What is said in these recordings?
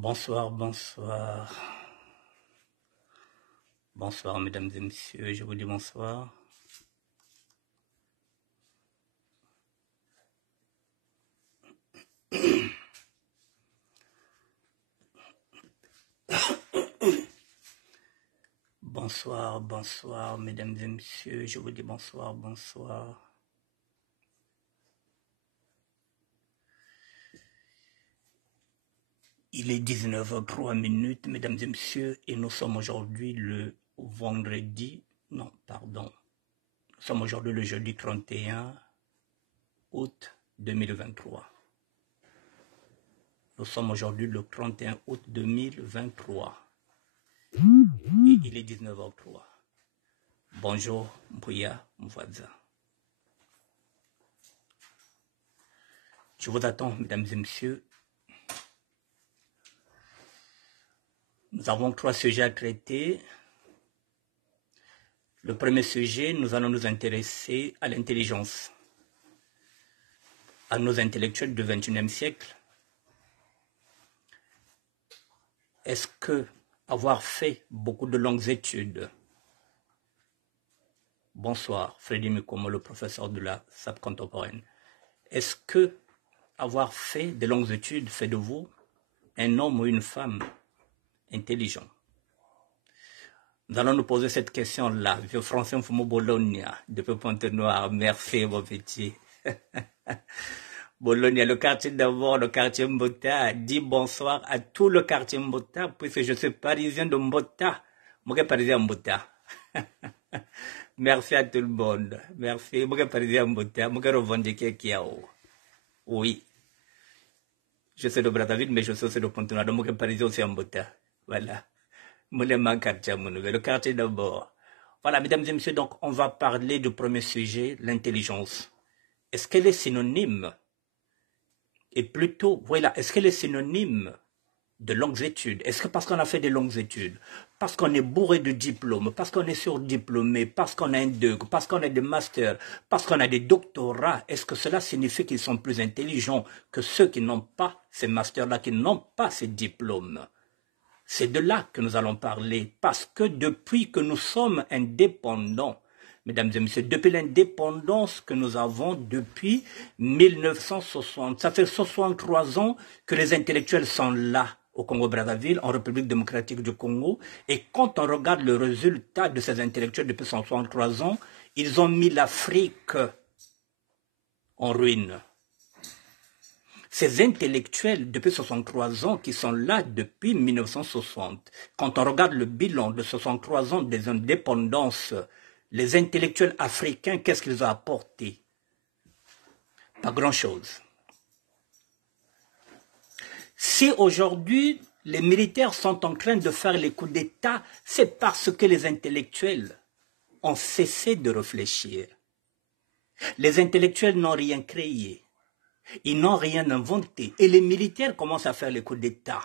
Bonsoir, bonsoir. Bonsoir, mesdames et messieurs, je vous dis bonsoir. Bonsoir, bonsoir, mesdames et messieurs, je vous dis bonsoir, bonsoir. Il est 19h03, mesdames et messieurs, et nous sommes aujourd'hui le vendredi, non, pardon, nous sommes aujourd'hui le jeudi 31 août 2023. Nous sommes aujourd'hui le 31 août 2023. Et il est 19h03. Bonjour, Mbouya Mwaza. Je vous attends, mesdames et messieurs. Nous avons 3 sujets à traiter. Le premier sujet, nous allons nous intéresser à l'intelligence, à nos intellectuels du XXIe siècle. Est-ce que avoir fait beaucoup de longues études, bonsoir, Freddy Mikomo, le professeur de la SAP contemporaine, est-ce que avoir fait de longues études fait de vous un homme ou une femme intelligent? Nous allons nous poser cette question-là. Vieux Français Mfumo Bologna, depuis Pointe-Noire. Merci, mon petit. Bologna, le quartier d'abord, le quartier Mbota. Dis bonsoir à tout le quartier Mbota, puisque je suis parisien de Mbota. Moi, je suis parisien de Mbota. Merci à tout le monde. Merci. Moi, je suis parisien de Mbota. Moi, je revendique Kiao. Oui. Je suis de Brazzaville, mais je suis aussi de Pointe-Noire. Donc, moi, je suis parisien aussi en Mbota. Voilà. Le quartier d'abord. Voilà, mesdames et messieurs, donc on va parler du premier sujet, l'intelligence. Est-ce qu'elle est synonyme, et plutôt, voilà, est-ce qu'elle est synonyme de longues études? Est-ce que parce qu'on a fait des longues études, parce qu'on est bourré de diplômes, parce qu'on est surdiplômé, parce qu'on a un DEUG, parce qu'on a des masters, parce qu'on a des doctorats, est-ce que cela signifie qu'ils sont plus intelligents que ceux qui n'ont pas ces masters-là, qui n'ont pas ces diplômes? C'est de là que nous allons parler, parce que depuis que nous sommes indépendants, mesdames et messieurs, depuis l'indépendance que nous avons depuis 1960, ça fait 63 ans que les intellectuels sont là au Congo-Brazzaville, en République démocratique du Congo, et quand on regarde le résultat de ces intellectuels depuis 163 ans, ils ont mis l'Afrique en ruine. Ces intellectuels, depuis 63 ans, qui sont là depuis 1960, quand on regarde le bilan de 63 ans des indépendances, les intellectuels africains, qu'est-ce qu'ils ont apporté? Pas grand-chose. Si aujourd'hui, les militaires sont en train de faire les coups d'État, c'est parce que les intellectuels ont cessé de réfléchir. Les intellectuels n'ont rien créé. Ils n'ont rien inventé. Et les militaires commencent à faire les coups d'État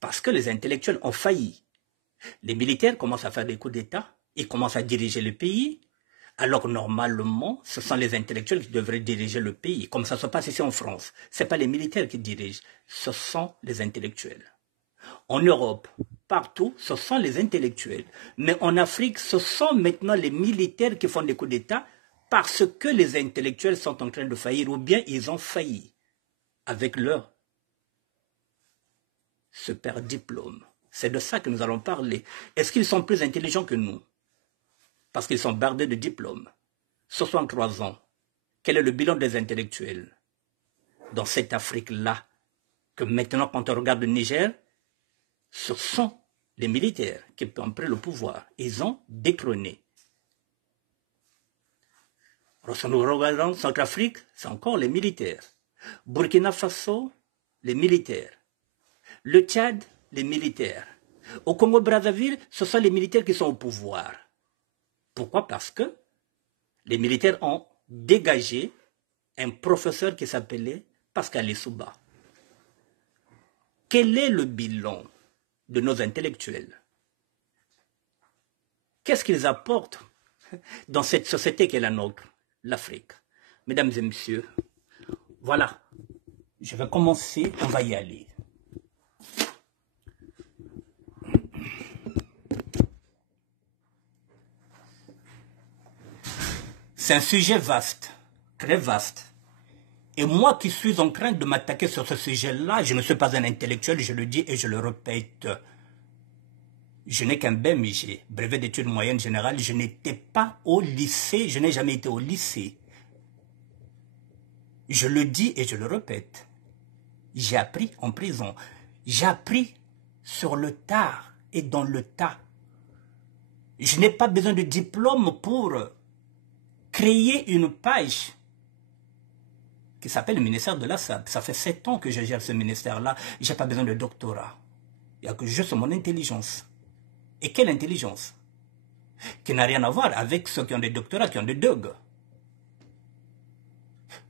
parce que les intellectuels ont failli. Les militaires commencent à faire des coups d'État. Ils commencent à diriger le pays. Alors normalement, ce sont les intellectuels qui devraient diriger le pays. Comme ça se passe ici en France. Ce n'est pas les militaires qui dirigent. Ce sont les intellectuels. En Europe, partout, ce sont les intellectuels. Mais en Afrique, ce sont maintenant les militaires qui font des coups d'État parce que les intellectuels sont en train de faillir, ou bien ils ont failli avec leur super diplôme. C'est de ça que nous allons parler. Est-ce qu'ils sont plus intelligents que nous? Parce qu'ils sont bardés de diplômes. 63 ans. Quel est le bilan des intellectuels dans cette Afrique-là? Que maintenant, quand on regarde le Niger, ce sont les militaires qui ont pris le pouvoir. Ils ont détrôné. Lorsque nous regardons Centrafrique, c'est encore les militaires. Burkina Faso, les militaires. Le Tchad, les militaires. Au Congo-Brazzaville, ce sont les militaires qui sont au pouvoir. Pourquoi? Parce que les militaires ont dégagé un professeur qui s'appelait Pascal Lissouba. Quel est le bilan de nos intellectuels? Qu'est-ce qu'ils apportent dans cette société qui est la nôtre, l'Afrique? Mesdames et messieurs, voilà. Je vais commencer, on va y aller. C'est un sujet vaste, très vaste. Et moi qui suis en train de m'attaquer sur ce sujet-là, je ne suis pas un intellectuel, je le dis et je le répète. Je n'ai qu'un BMG, brevet d'études moyennes générales, je n'étais pas au lycée, je n'ai jamais été au lycée. Je le dis et je le répète. J'ai appris en prison. J'ai appris sur le tard et dans le tas. Je n'ai pas besoin de diplôme pour créer une page qui s'appelle le ministère de la SAP. Ça fait 7 ans que je gère ce ministère-là. Je n'ai pas besoin de doctorat. Il n'y a que juste mon intelligence. Et quelle intelligence? Qui n'a rien à voir avec ceux qui ont des doctorats, qui ont des DUG.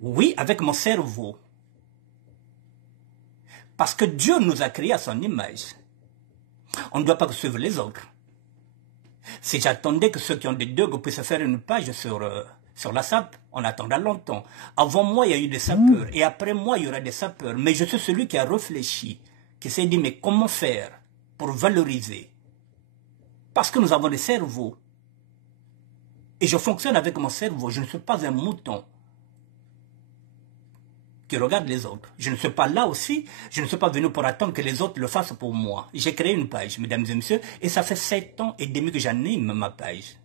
Oui, avec mon cerveau. Parce que Dieu nous a créés à son image. On ne doit pas suivre les autres. Si j'attendais que ceux qui ont des DUG puissent faire une page sur la SAP, on attendra longtemps. Avant moi, il y a eu des sapeurs. Et après moi, il y aura des sapeurs. Mais je suis celui qui a réfléchi, qui s'est dit, mais comment faire pour valoriser? Parce que nous avons des cerveaux. Et je fonctionne avec mon cerveau. Je ne suis pas un mouton qui regarde les autres. Je ne suis pas là aussi. Je ne suis pas venu pour attendre que les autres le fassent pour moi. J'ai créé une page, mesdames et messieurs, et ça fait 7 ans et demi que j'anime ma page.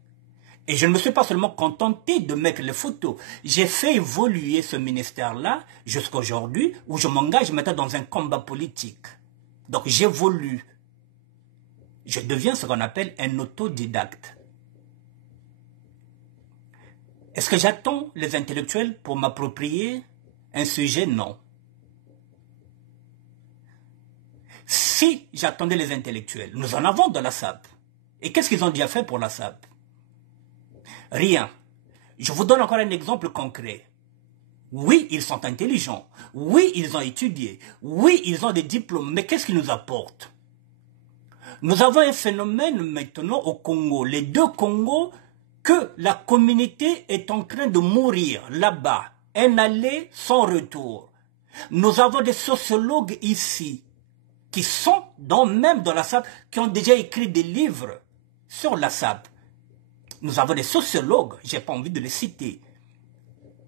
Et je ne me suis pas seulement contenté de mettre les photos. J'ai fait évoluer ce ministère-là jusqu'à aujourd'hui, où je m'engage maintenant dans un combat politique. Donc j'évolue. Je deviens ce qu'on appelle un autodidacte. Est-ce que j'attends les intellectuels pour m'approprier un sujet? Non. Si j'attendais les intellectuels, nous en avons dans la SAP. Et qu'est-ce qu'ils ont déjà fait pour la SAP? Rien. Je vous donne encore un exemple concret. Oui, ils sont intelligents. Oui, ils ont étudié. Oui, ils ont des diplômes. Mais qu'est-ce qu'ils nous apportent? Nous avons un phénomène maintenant au Congo, les deux Congos, que la communauté est en train de mourir là-bas. Un aller sans retour. Nous avons des sociologues ici qui sont même dans la SAP, qui ont déjà écrit des livres sur la SAP. Nous avons des sociologues, je n'ai pas envie de les citer.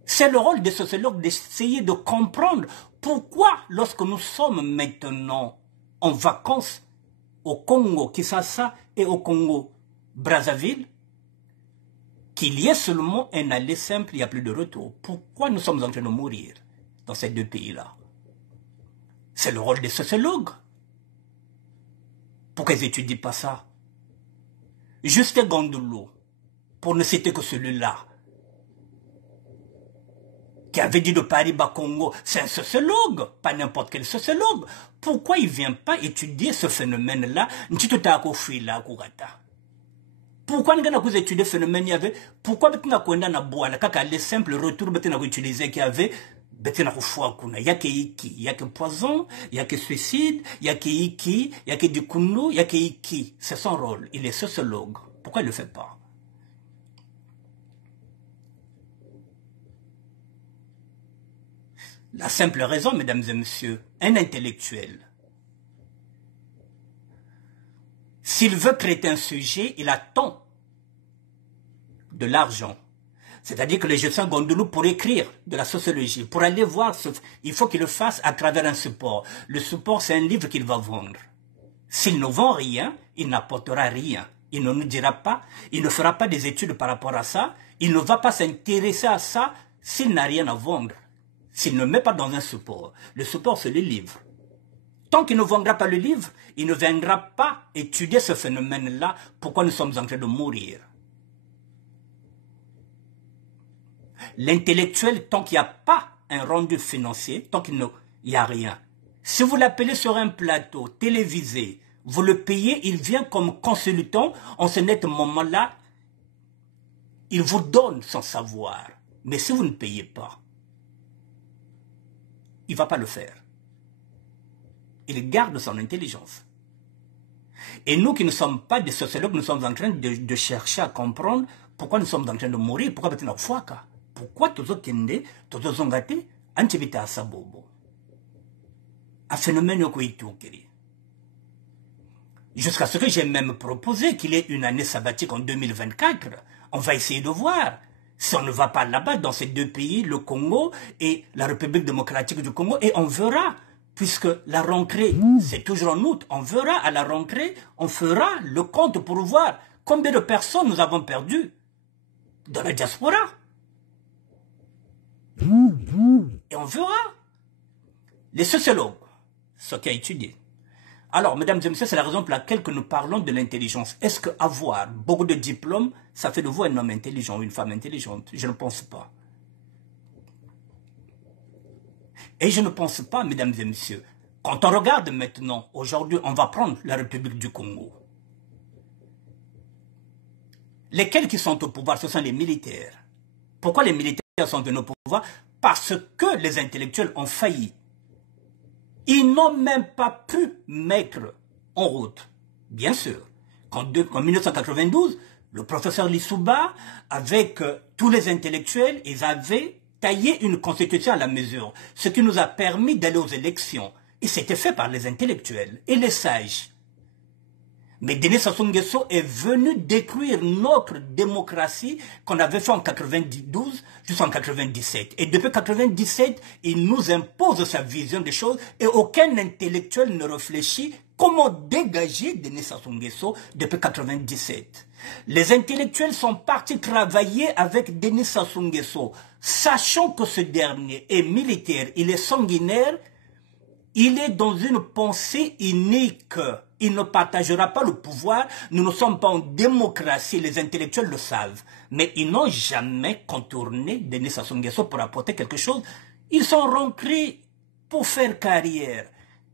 C'est le rôle des sociologues d'essayer de comprendre pourquoi, lorsque nous sommes maintenant en vacances au Congo Kinshasa et au Congo Brazzaville, qu'il y ait seulement un aller simple, il n'y a plus de retour. Pourquoi nous sommes en train de mourir dans ces deux pays-là? C'est le rôle des sociologues. Pourquoi ils n'étudient pas ça? Justin Gondolo, pour ne citer que celui-là, qui avait dit de Paris-Bas-Congo, c'est un sociologue, pas n'importe quel sociologue. Pourquoi il ne vient pas étudier ce phénomène-là? Pourquoi nous avons étudié ce phénomène? Pourquoi nous avons étudié les simples retours que nous avons utilisés qu'il y avait? Il y a que poison, il y a que suicide, il y a que iki, il y a que du kunu, il y a que iki. C'est son rôle. Il est sociologue. Pourquoi il ne le fait pas? La simple raison, mesdames et messieurs, un intellectuel, s'il veut traiter un sujet, il attend de l'argent. C'est-à-dire que les Justin Gondolo, pour écrire de la sociologie, pour aller voir, il faut qu'il le fasse à travers un support. Le support, c'est un livre qu'il va vendre. S'il ne vend rien, il n'apportera rien. Il ne nous dira pas, il ne fera pas des études par rapport à ça, il ne va pas s'intéresser à ça s'il n'a rien à vendre. S'il ne met pas dans un support. Le support, c'est le livre. Tant qu'il ne vendra pas le livre, il ne viendra pas étudier ce phénomène-là, pourquoi nous sommes en train de mourir. L'intellectuel, tant qu'il n'y a pas un rendu financier, tant qu'il n'y a rien. Si vous l'appelez sur un plateau télévisé, vous le payez, il vient comme consultant, en ce net moment-là, il vous donne son savoir. Mais si vous ne payez pas, il ne va pas le faire. Il garde son intelligence. Et nous qui ne sommes pas des sociologues, nous sommes en train de chercher à comprendre pourquoi nous sommes en train de mourir, pourquoi nous sommes en train de pourquoi tozo kende, tozo zongate, anchebita asabobo. Un phénomène yoko itukiri. Jusqu'à ce que j'ai même proposé qu'il y ait une année sabbatique en 2024. On va essayer de voir. Si on ne va pas là-bas, dans ces deux pays, le Congo et la République démocratique du Congo, et on verra, puisque la rentrée, c'est toujours en août, on verra à la rentrée, on fera le compte pour voir combien de personnes nous avons perdues dans la diaspora. Et on verra. Les sociologues, ce qui a étudié. Alors, mesdames et messieurs, c'est la raison pour laquelle que nous parlons de l'intelligence. Est-ce qu'avoir beaucoup de diplômes, ça fait de vous un homme intelligent ou une femme intelligente? Je ne pense pas. Et je ne pense pas, mesdames et messieurs, quand on regarde maintenant, aujourd'hui, on va prendre la République du Congo. Lesquels qui sont au pouvoir, ce sont les militaires. Pourquoi les militaires sont venus au pouvoir? Parce que les intellectuels ont failli. Ils n'ont même pas pu mettre en route. Bien sûr, en 1992, le professeur Lissouba, avec tous les intellectuels, ils avaient taillé une constitution à la mesure, ce qui nous a permis d'aller aux élections. Et c'était fait par les intellectuels et les sages. Mais Denis Sassou Nguesso est venu détruire notre démocratie qu'on avait fait en 92 jusqu'en 97. Et depuis 97, il nous impose sa vision des choses et aucun intellectuel ne réfléchit comment dégager Denis Sassou Nguesso depuis 97. Les intellectuels sont partis travailler avec Denis Sassou Nguesso, sachant que ce dernier est militaire, il est sanguinaire, il est dans une pensée unique. Il ne partagera pas le pouvoir. Nous ne sommes pas en démocratie. Les intellectuels le savent. Mais ils n'ont jamais contourné Denis Sassou Nguesso pour apporter quelque chose. Ils sont rentrés pour faire carrière.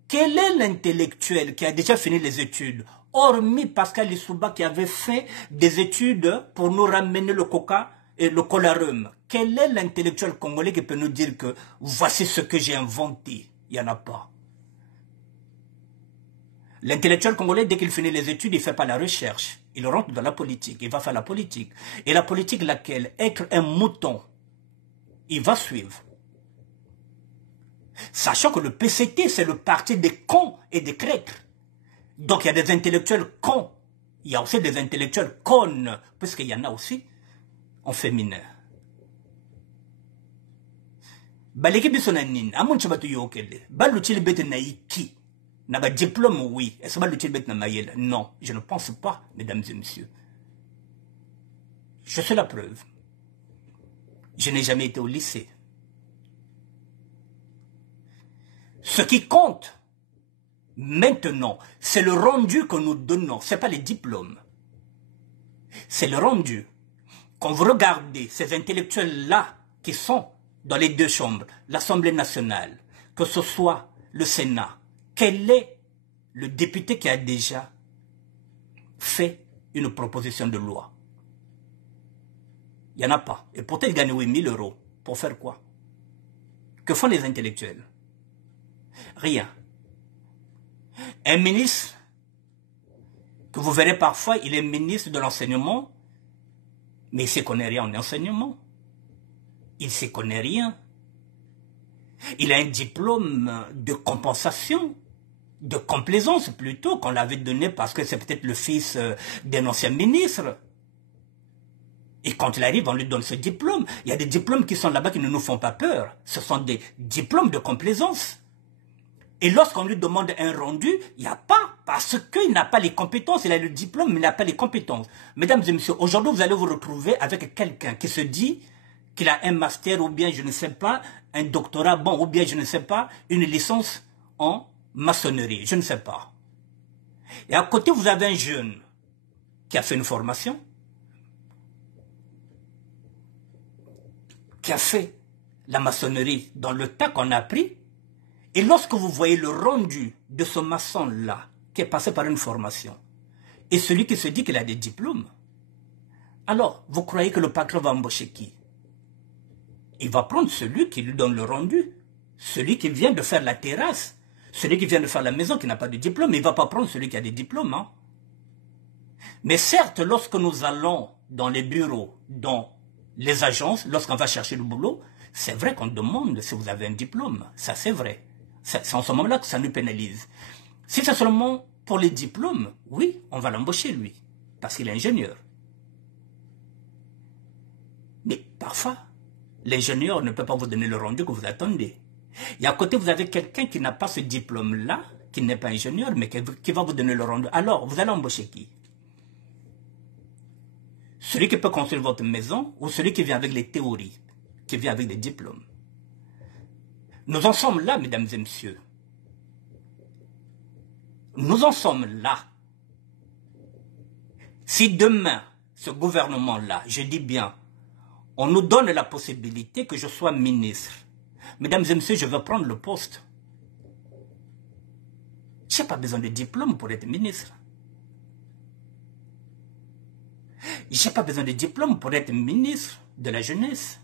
Quel est l'intellectuel qui a déjà fini les études, hormis Pascal Lissouba qui avait fait des études pour nous ramener le coca et le colarum? Quel est l'intellectuel congolais qui peut nous dire que voici ce que j'ai inventé? Il n'y en a pas. L'intellectuel congolais, dès qu'il finit les études, il ne fait pas la recherche. Il rentre dans la politique, il va faire la politique. Et la politique laquelle? Être un mouton. Il va suivre. Sachant que le PCT, c'est le parti des cons et des traîtres. Donc il y a des intellectuels cons. Il y a aussi des intellectuels connes, puisqu'il y en a aussi en féminin. Baleki bisonanine, amun chabatu yokele, baluchili bete naiki. N'a diplôme, oui. Est-ce que l'utile bête n'a non, je ne pense pas, mesdames et messieurs. Je suis la preuve. Je n'ai jamais été au lycée. Ce qui compte, maintenant, c'est le rendu que nous donnons. Ce n'est pas les diplômes. C'est le rendu. Quand vous regardez ces intellectuels-là qui sont dans les deux chambres, l'Assemblée nationale, que ce soit le Sénat, quel est le député qui a déjà fait une proposition de loi? Il n'y en a pas. Et pourtant, il gagne 8 000 €. Pour faire quoi? Que font les intellectuels? Rien. Un ministre, que vous verrez parfois, il est ministre de l'enseignement, mais il ne se connaît rien en enseignement. Il ne se connaît rien. Il a un diplôme de compensation, de complaisance plutôt, qu'on l'avait donné parce que c'est peut-être le fils d'un ancien ministre. Et quand il arrive, on lui donne ce diplôme. Il y a des diplômes qui sont là-bas qui ne nous font pas peur. Ce sont des diplômes de complaisance. Et lorsqu'on lui demande un rendu, il n'y a pas, parce qu'il n'a pas les compétences. Il a le diplôme, mais il n'a pas les compétences. Mesdames et messieurs, aujourd'hui, vous allez vous retrouver avec quelqu'un qui se dit qu'il a un master ou bien, je ne sais pas, un doctorat, bon, ou bien, je ne sais pas, une licence en maçonnerie, je ne sais pas. Et à côté, vous avez un jeune qui a fait une formation, qui a fait la maçonnerie dans le tas qu'on a appris. Et lorsque vous voyez le rendu de ce maçon-là, qui est passé par une formation, et celui qui se dit qu'il a des diplômes, alors, vous croyez que le patron va embaucher qui? Il va prendre celui qui lui donne le rendu, celui qui vient de faire la terrasse, celui qui vient de faire la maison qui n'a pas de diplôme. Il ne va pas prendre celui qui a des diplômes. Hein. Mais certes, lorsque nous allons dans les bureaux, dans les agences, lorsqu'on va chercher le boulot, c'est vrai qu'on demande si vous avez un diplôme. Ça, c'est vrai. C'est en ce moment-là que ça nous pénalise. Si c'est seulement pour les diplômes, oui, on va l'embaucher, lui, parce qu'il est ingénieur. Mais Parfois, l'ingénieur ne peut pas vous donner le rendu que vous attendez. Et à côté, vous avez quelqu'un qui n'a pas ce diplôme-là, qui n'est pas ingénieur, mais qui va vous donner le rendu. Alors, vous allez embaucher qui? Celui qui peut construire votre maison ou celui qui vient avec les théories, qui vient avec des diplômes. Nous en sommes là, mesdames et messieurs. Nous en sommes là. Si demain, ce gouvernement-là, je dis bien, on nous donne la possibilité que je sois ministre, mesdames et messieurs, je veux prendre le poste. Je n'ai pas besoin de diplôme pour être ministre. Je n'ai pas besoin de diplôme pour être ministre de la jeunesse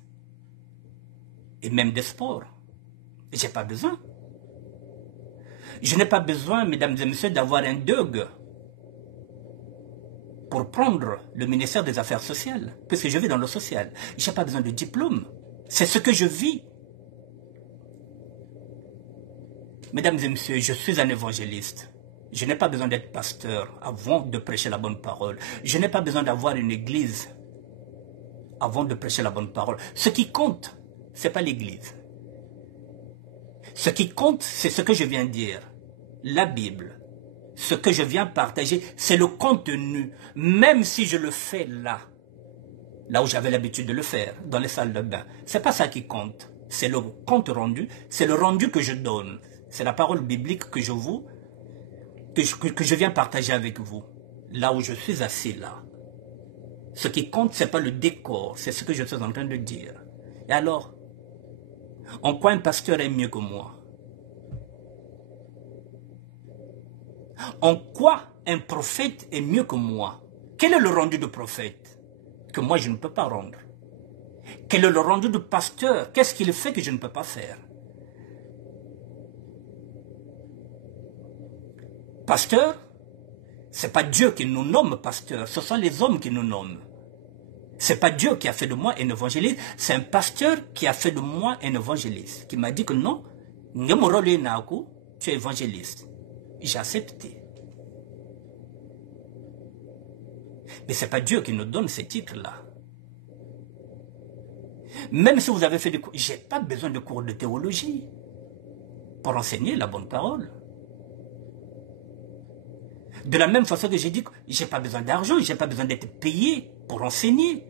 et même des sports. Je n'ai pas besoin. Je n'ai pas besoin, mesdames et messieurs, d'avoir un DEUG pour prendre le ministère des Affaires sociales, puisque je vis dans le social. Je n'ai pas besoin de diplôme. C'est ce que je vis. Mesdames et messieurs, je suis un évangéliste. Je n'ai pas besoin d'être pasteur avant de prêcher la bonne parole. Je n'ai pas besoin d'avoir une église avant de prêcher la bonne parole. Ce qui compte, ce n'est pas l'église. Ce qui compte, c'est ce que je viens de dire. La Bible. Ce que je viens partager, c'est le contenu. Même si je le fais là où j'avais l'habitude de le faire, dans les salles de bain. Ce n'est pas ça qui compte. C'est le compte rendu, c'est le rendu que je donne. C'est la parole biblique que je viens partager avec vous. Là où je suis assis là. Ce qui compte, ce n'est pas le décor, c'est ce que je suis en train de dire. Et alors, en quoi un pasteur est mieux que moi? En quoi un prophète est mieux que moi? Quel est le rendu de prophète que moi je ne peux pas rendre? Quel est le rendu de pasteur? Qu'est-ce qu'il fait que je ne peux pas faire? Pasteur, ce n'est pas Dieu qui nous nomme pasteur, ce sont les hommes qui nous nomment. Ce n'est pas Dieu qui a fait de moi un évangéliste, c'est un pasteur qui a fait de moi un évangéliste, qui m'a dit que non, tu es évangéliste. J'ai accepté. Mais ce n'est pas Dieu qui nous donne ces titres-là. Même si vous avez fait des cours, je n'ai pas besoin de cours de théologie pour enseigner la bonne parole. De la même façon que j'ai dit que je n'ai pas besoin d'argent, je n'ai pas besoin d'être payé pour enseigner.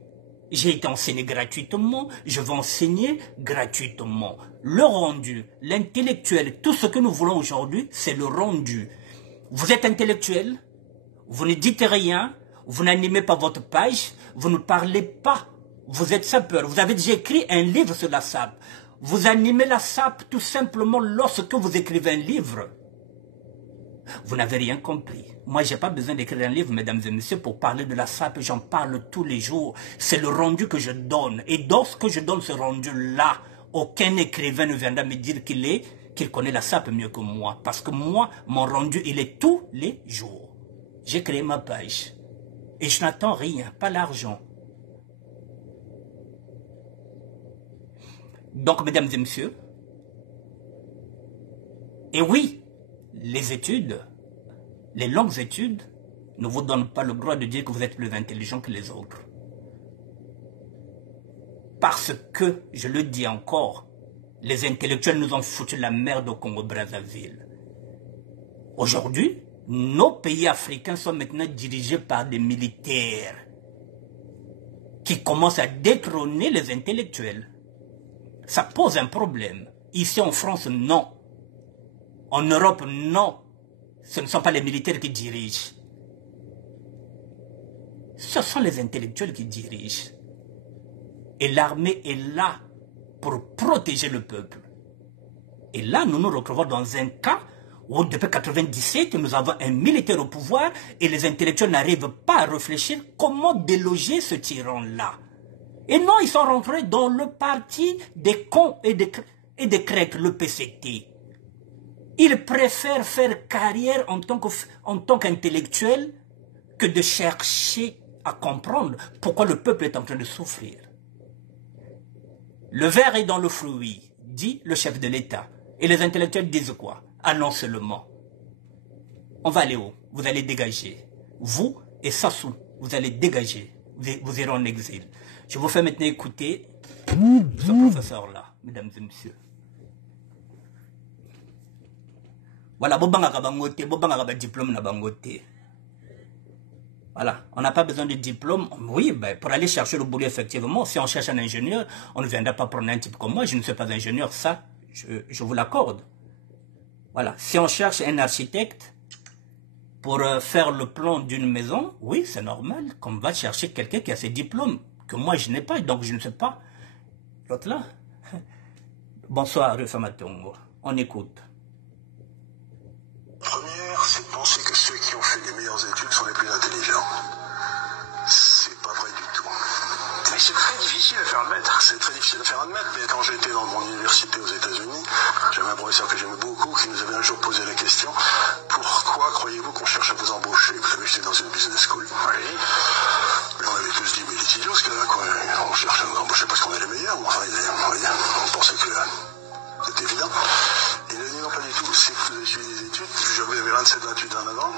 J'ai été enseigné gratuitement, je vais enseigner gratuitement. Le rendu, l'intellectuel, tout ce que nous voulons aujourd'hui, c'est le rendu. Vous êtes intellectuel, vous ne dites rien, vous n'animez pas votre page, vous ne parlez pas, vous êtes sapeur. Vous avez déjà écrit un livre sur la sape. Vous animez la sape tout simplement lorsque vous écrivez un livre. Vous n'avez rien compris. Moi, je n'ai pas besoin d'écrire un livre, mesdames et messieurs, pour parler de la sape. J'en parle tous les jours. C'est le rendu que je donne. Et lorsque je donne ce rendu-là, aucun écrivain ne viendra me dire qu'il connaît la sape mieux que moi. Parce que moi, mon rendu, il est tous les jours. J'ai créé ma page. Et je n'attends rien, pas l'argent. Donc, mesdames et messieurs, et oui, les études, les longues études, ne vous donnent pas le droit de dire que vous êtes plus intelligent que les autres. Parce que, je le dis encore, les intellectuels nous ont foutu la merde au Congo-Brazzaville. Aujourd'hui, nos pays africains sont maintenant dirigés par des militaires qui commencent à détrôner les intellectuels. Ça pose un problème. Ici en France, non. En Europe, non. Ce ne sont pas les militaires qui dirigent. Ce sont les intellectuels qui dirigent. Et l'armée est là pour protéger le peuple. Et là, nous nous retrouvons dans un cas où depuis 1997, nous avons un militaire au pouvoir et les intellectuels n'arrivent pas à réfléchir comment déloger ce tyran-là. Et non, ils sont rentrés dans le parti des cons et des crêtes, le PCT. Ils préfèrent faire carrière en tant qu'intellectuel que de chercher à comprendre pourquoi le peuple est en train de souffrir. Le ver est dans le fruit, dit le chef de l'État. Et les intellectuels disent quoi? Allons seulement. On va aller où? Vous allez dégager. Vous et Sassou, vous allez dégager. Vous irez en exil. Je vous fais maintenant écouter Ce professeur-là, mesdames et messieurs. Voilà, diplôme na bangote. Voilà, on n'a pas besoin de diplôme. Oui, ben, pour aller chercher le boulot, effectivement, si on cherche un ingénieur, on ne viendra pas prendre un type comme moi. Je ne suis pas ingénieur, ça, je vous l'accorde. Voilà, si on cherche un architecte pour faire le plan d'une maison, oui, c'est normal qu'on va chercher quelqu'un qui a ses diplômes, que moi je n'ai pas, donc je ne sais pas. L'autre là. Bonsoir, Rufamatongo. On écoute. Première, c'est de penser que ceux qui ont fait les meilleures études sont les plus intelligents. C'est pas vrai du tout. Mais c'est très difficile à faire admettre. C'est très difficile à faire admettre, mais quand j'étais dans mon université aux États-Unis, j'avais un professeur que j'aimais beaucoup qui nous avait un jour posé la question: pourquoi croyez-vous qu'on cherche à vous embaucher? Vous savez, j'étais dans une business school. Oui. On avait tous dit: mais il est idiot ce gars-là, quoi. On cherche à nous embaucher parce qu'on est les meilleurs. Enfin, on pensait que c'était évident. Il a dit: non, pas du tout. C'est que vous avez suivi des études, j'avais 27-28 ans avant,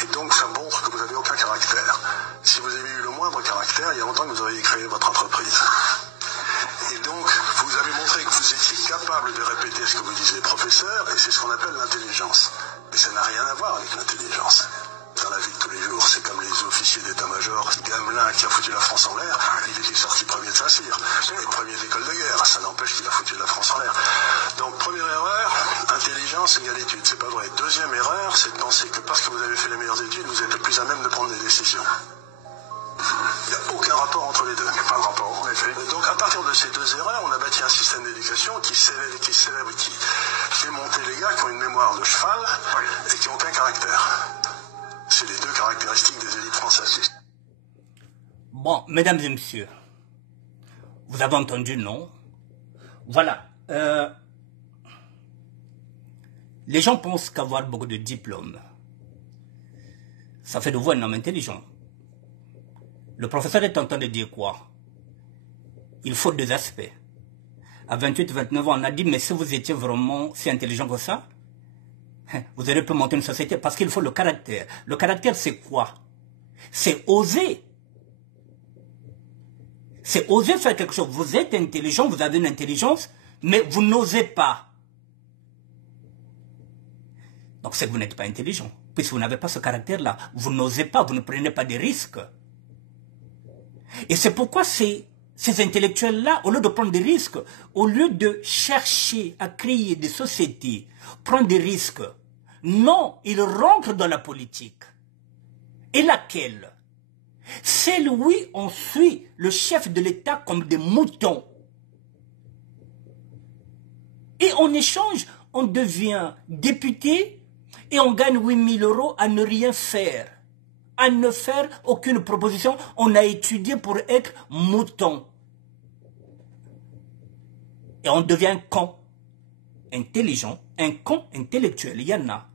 et donc ça montre que vous n'avez aucun caractère. Si vous avez eu le moindre caractère, il y a longtemps que vous auriez créé votre entreprise. Et donc, vous avez montré que vous étiez capable de répéter ce que vous disaient les professeurs, et c'est ce qu'on appelle l'intelligence. Mais ça n'a rien à voir avec l'intelligence. Dans la vie de tous les jours, c'est comme les officiers d'état-major. Gamelin qui a foutu la France en l'air, il était sorti premier de Saint-Cyr. Et premier d'école de guerre, ça n'empêche qu'il a foutu la France en l'air. Donc première erreur, intelligence égale étude, c'est pas vrai. Deuxième erreur, c'est de penser que parce que vous avez fait les meilleures études, vous êtes le plus à même de prendre des décisions. Il n'y a aucun rapport entre les deux. Il n'y a pas de rapport, en effet. Donc à partir de ces deux erreurs, on a bâti un système d'éducation qui fait monter les gars qui ont une mémoire de cheval et qui n'ont aucun caractère. C'est les deux caractéristiques des élites françaises. Bon, mesdames et messieurs, vous avez entendu, non? Voilà. Les gens pensent qu'avoir beaucoup de diplômes, ça fait de vous un homme intelligent. Le professeur est en train de dire quoi? Il faut deux aspects. À 28-29 ans, on a dit, mais si vous étiez vraiment si intelligent que ça, vous auriez pu monter une société, parce qu'il faut le caractère. Le caractère, c'est quoi? C'est oser. C'est oser faire quelque chose. Vous êtes intelligent, vous avez une intelligence, mais vous n'osez pas. Donc c'est que vous n'êtes pas intelligent. Puisque vous n'avez pas ce caractère-là. Vous n'osez pas, vous ne prenez pas de risques. Et c'est pourquoi ces intellectuels-là, au lieu de prendre des risques, au lieu de chercher à créer des sociétés, prendre des risques, non, ils rentrent dans la politique. Et laquelle? Celle où on suit le chef de l'État comme des moutons. Et en échange, on devient député et on gagne 8 000 € à ne rien faire. À ne faire aucune proposition. On a étudié pour être mouton. Et on devient un con intelligent, un con intellectuel. Il y en a.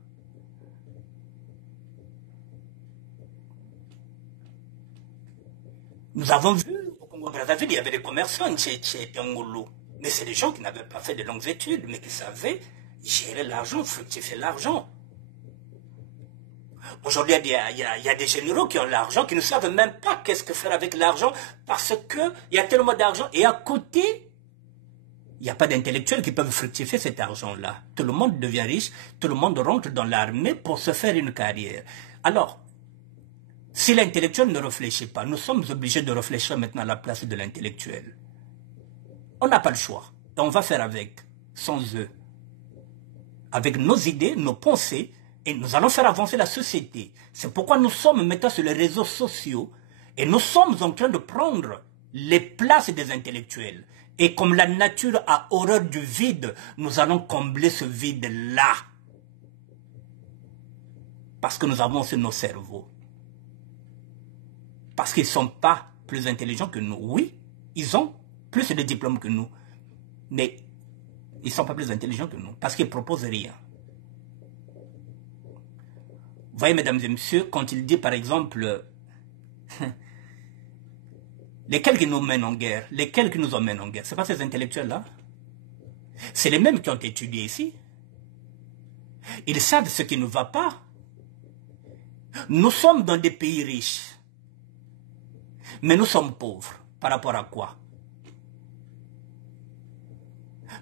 Nous avons vu au Congo-Brazzaville, il y avait des commerçants chez Piangolo. Mais c'est des gens qui n'avaient pas fait de longues études, mais qui savaient gérer l'argent, fructifier l'argent. Aujourd'hui, il y a des généraux qui ont l'argent, qui ne savent même pas qu'est-ce que faire avec l'argent, parce qu'il y a tellement d'argent. Et à côté, il n'y a pas d'intellectuels qui peuvent fructifier cet argent-là. Tout le monde devient riche, tout le monde rentre dans l'armée pour se faire une carrière. Alors, si l'intellectuel ne réfléchit pas, nous sommes obligés de réfléchir maintenant à la place de l'intellectuel. On n'a pas le choix. Et on va faire avec, sans eux. Avec nos idées, nos pensées, et nous allons faire avancer la société. C'est pourquoi nous sommes maintenant sur les réseaux sociaux et nous sommes en train de prendre les places des intellectuels. Et comme la nature a horreur du vide, nous allons combler ce vide-là. Parce que nous avons sur nos cerveaux. Parce qu'ils ne sont pas plus intelligents que nous. Oui, ils ont plus de diplômes que nous. Mais ils ne sont pas plus intelligents que nous. Parce qu'ils ne proposent rien. Vous voyez, mesdames et messieurs, quand il dit, par exemple, lesquels qui nous mènent en guerre, lesquels qui nous emmènent en guerre, ce n'est pas ces intellectuels-là. C'est les mêmes qui ont étudié ici. Ils savent ce qui ne va pas. Nous sommes dans des pays riches. Mais nous sommes pauvres. Par rapport à quoi?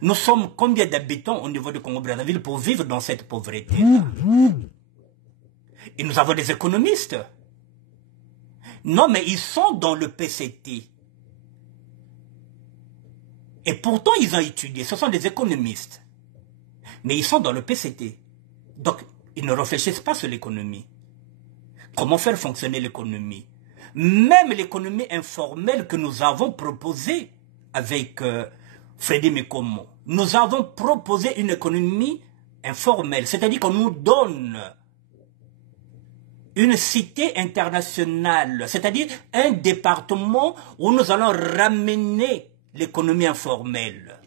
Nous sommes combien d'habitants au niveau du Congo-Brazzaville pour vivre dans cette pauvreté? Et nous avons des économistes. Non, mais ils sont dans le PCT. Et pourtant, ils ont étudié. Ce sont des économistes. Mais ils sont dans le PCT. Donc, ils ne réfléchissent pas sur l'économie. Comment faire fonctionner l'économie? Même l'économie informelle que nous avons proposée avec Freddy Mekomo. Nous avons proposé une économie informelle. C'est-à-dire qu'on nous donne une cité internationale. C'est-à-dire un département où nous allons ramener l'économie informelle.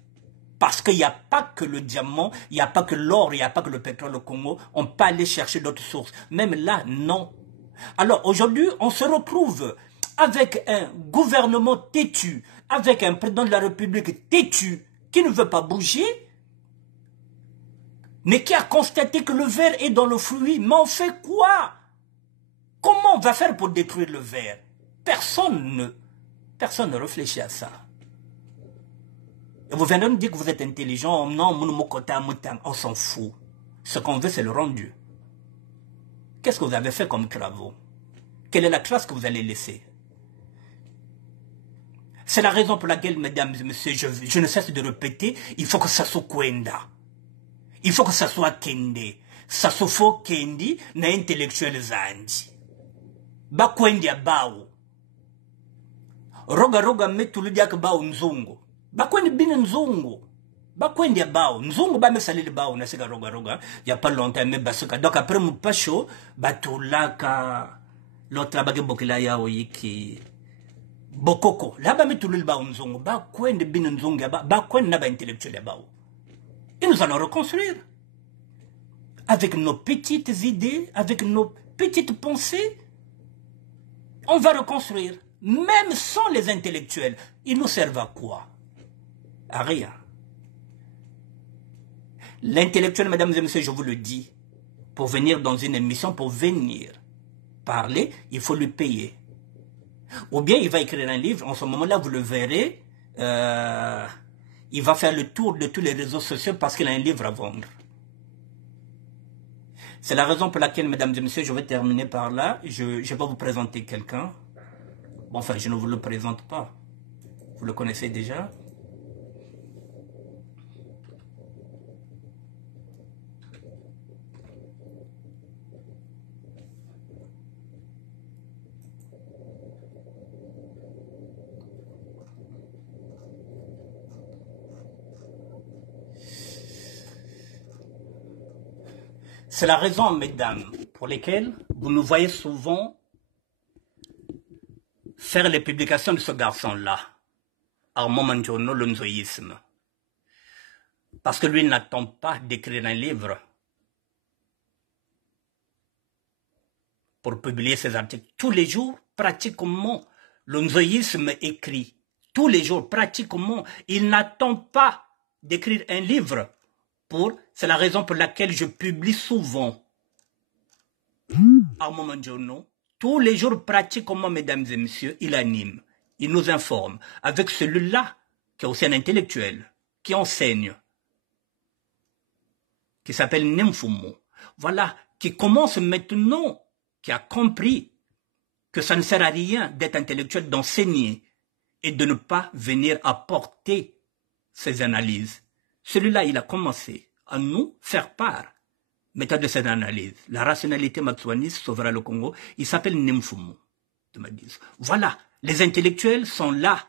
Parce qu'il n'y a pas que le diamant, il n'y a pas que l'or, il n'y a pas que le pétrole au Congo. On peut aller chercher d'autres sources. Même là, non. Alors aujourd'hui, on se retrouve avec un gouvernement têtu, avec un président de la République têtu, qui ne veut pas bouger, mais qui a constaté que le verre est dans le fruit. Mais on fait quoi? Comment on va faire pour détruire le verre? Personne ne réfléchit à ça. Et vous venez nous dire que vous êtes intelligent. Non, on s'en fout. Ce qu'on veut, c'est le rendu. Qu'est-ce que vous avez fait comme travaux? Quelle est la trace que vous allez laisser? C'est la raison pour laquelle, mesdames et messieurs, je ne cesse de répéter, il faut que ça soit Kwenda. Il faut que ça soit Kende. Ça soit faux Kendi, na intellectuel Zandi. Ba Kwendi ya bao. Roga metulu diak bao nzungu. Ba Kwendi bine nzungu. Bakwendi ya bao, nzungu ba mesali le bao na sika roga, y a pas longtemps mais basuka. Donc après mon pacho, batulaka l'autre là bage bokila yao yiki bokoko. Là ba metulu le bao nzungu, bakwendi bin nzungu ya bakwendi na ba intellectuel ya bao. Et nous allons reconstruire avec nos petites idées, avec nos petites pensées. On va reconstruire, même sans les intellectuels. Ils nous servent à quoi? À rien. L'intellectuel, mesdames et messieurs, je vous le dis, pour venir dans une émission, pour venir parler, il faut lui payer. Ou bien il va écrire un livre, en ce moment-là, vous le verrez, il va faire le tour de tous les réseaux sociaux parce qu'il a un livre à vendre. C'est la raison pour laquelle, mesdames et messieurs, je vais terminer par là. Je vais vous présenter quelqu'un. Bon, enfin, je ne vous le présente pas. Vous le connaissez déjà. C'est la raison, mesdames, pour lesquelles vous nous voyez souvent faire les publications de ce garçon-là, Armand Mandjono, le nzoïsme. Parce que lui n'attend pas d'écrire un livre pour publier ses articles. Tous les jours, pratiquement, le nzoïsme écrit. Tous les jours, pratiquement, il n'attend pas d'écrire un livre. C'est la raison pour laquelle je publie souvent Armand Mandjono. Tous les jours, pratiquement, mesdames et messieurs, il anime, il nous informe. Avec celui-là, qui est aussi un intellectuel, qui enseigne, qui s'appelle Nemfumo. Voilà, qui commence maintenant, qui a compris que ça ne sert à rien d'être intellectuel, d'enseigner et de ne pas venir apporter ses analyses. Celui-là, il a commencé à nous faire part méthode de cette analyse. La rationalité matswaniste sauvera le Congo. Il s'appelle Nemfumo. Voilà, les intellectuels sont là.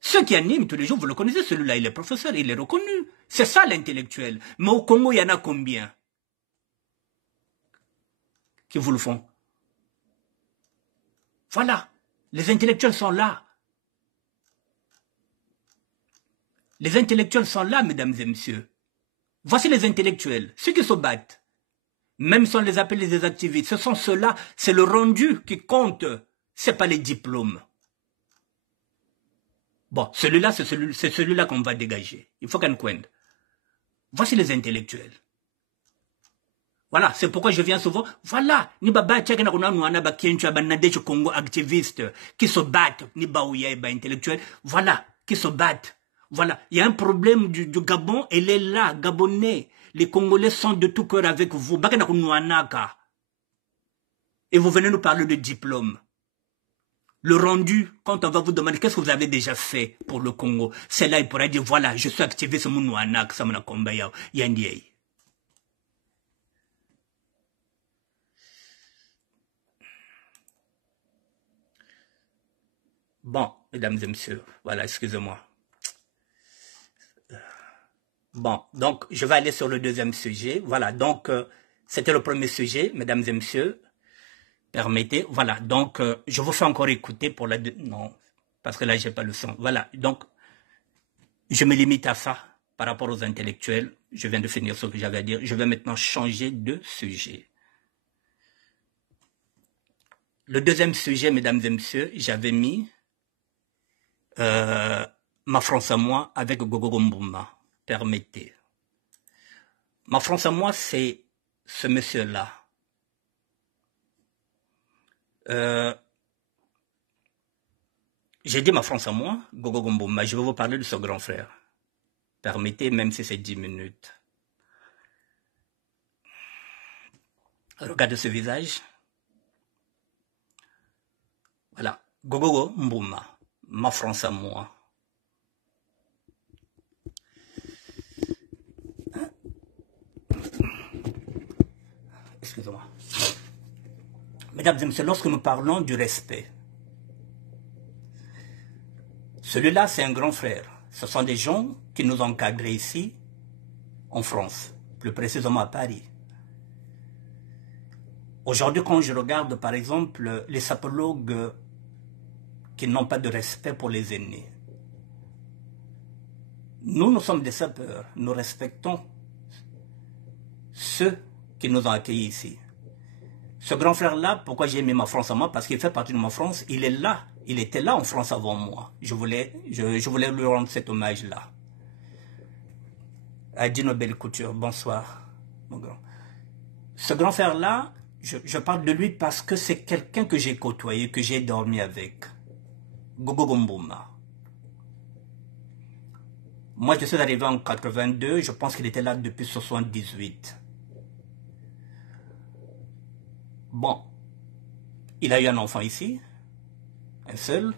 Ceux qui animent tous les jours, vous le connaissez, celui-là, il est professeur, il est reconnu. C'est ça l'intellectuel. Mais au Congo, il y en a combien qui vous le font? Voilà, les intellectuels sont là. Les intellectuels sont là, mesdames et messieurs. Voici les intellectuels, ceux qui se battent. Même si on les appelle des activistes, ce sont ceux-là, c'est le rendu qui compte, ce n'est pas les diplômes. Bon, celui-là, c'est celui-là qu'on va dégager. Il faut qu'on comprenne. Voici les intellectuels. Voilà, c'est pourquoi je viens souvent. Voilà, ni baba tchèque na kuna nuana ba kienchwa ba nadecho Congo activistes qui se battent, ni ba ouya ba intellectuels. Voilà, qui se battent. Voilà, il y a un problème du Gabon, elle est là, Gabonais. Les Congolais sont de tout cœur avec vous. Et vous venez nous parler de diplôme. Le rendu, quand on va vous demander qu'est-ce que vous avez déjà fait pour le Congo, c'est là il pourra dire voilà, je suis activé sur mon Nouanak, ça m'a combattu, Yandiei. Bon, mesdames et messieurs, voilà, excusez-moi. Bon, donc je vais aller sur le deuxième sujet. Voilà, donc c'était le premier sujet, mesdames et messieurs. Permettez, voilà, donc je vous fais encore écouter pour la... Non, parce que là, j'ai pas le son. Voilà, donc je me limite à ça par rapport aux intellectuels. Je viens de finir ce que j'avais à dire. Je vais maintenant changer de sujet. Le deuxième sujet, mesdames et messieurs, j'avais mis ma France à moi avec Gogo Mbuma. Permettez. Ma France à moi, c'est ce monsieur-là. J'ai dit ma France à moi, Gogo Mbuma. Je vais vous parler de ce grand frère. Permettez, même si c'est 10 minutes. Regardez ce visage. Voilà. Gogo Mbuma. Ma France à moi. Excusez-moi. Mesdames et messieurs, lorsque nous parlons du respect, celui-là, c'est un grand frère. Ce sont des gens qui nous ont encadrés ici, en France, plus précisément à Paris. Aujourd'hui, quand je regarde, par exemple, les sapologues qui n'ont pas de respect pour les aînés, nous sommes des sapeurs. Nous respectons ceux qui nous ont accueillis ici. Ce grand frère-là, pourquoi j'ai mis ma France à moi? Parce qu'il fait partie de ma France. Il est là. Il était là en France avant moi. Je voulais lui rendre cet hommage-là. Adino Belle Couture, bonsoir, mon grand. Ce grand frère-là, je parle de lui parce que c'est quelqu'un que j'ai côtoyé, que j'ai dormi avec. Gogo Gombouma. Moi, je suis arrivé en 82, je pense qu'il était là depuis 78. Bon, il a eu un enfant ici, un seul. Vous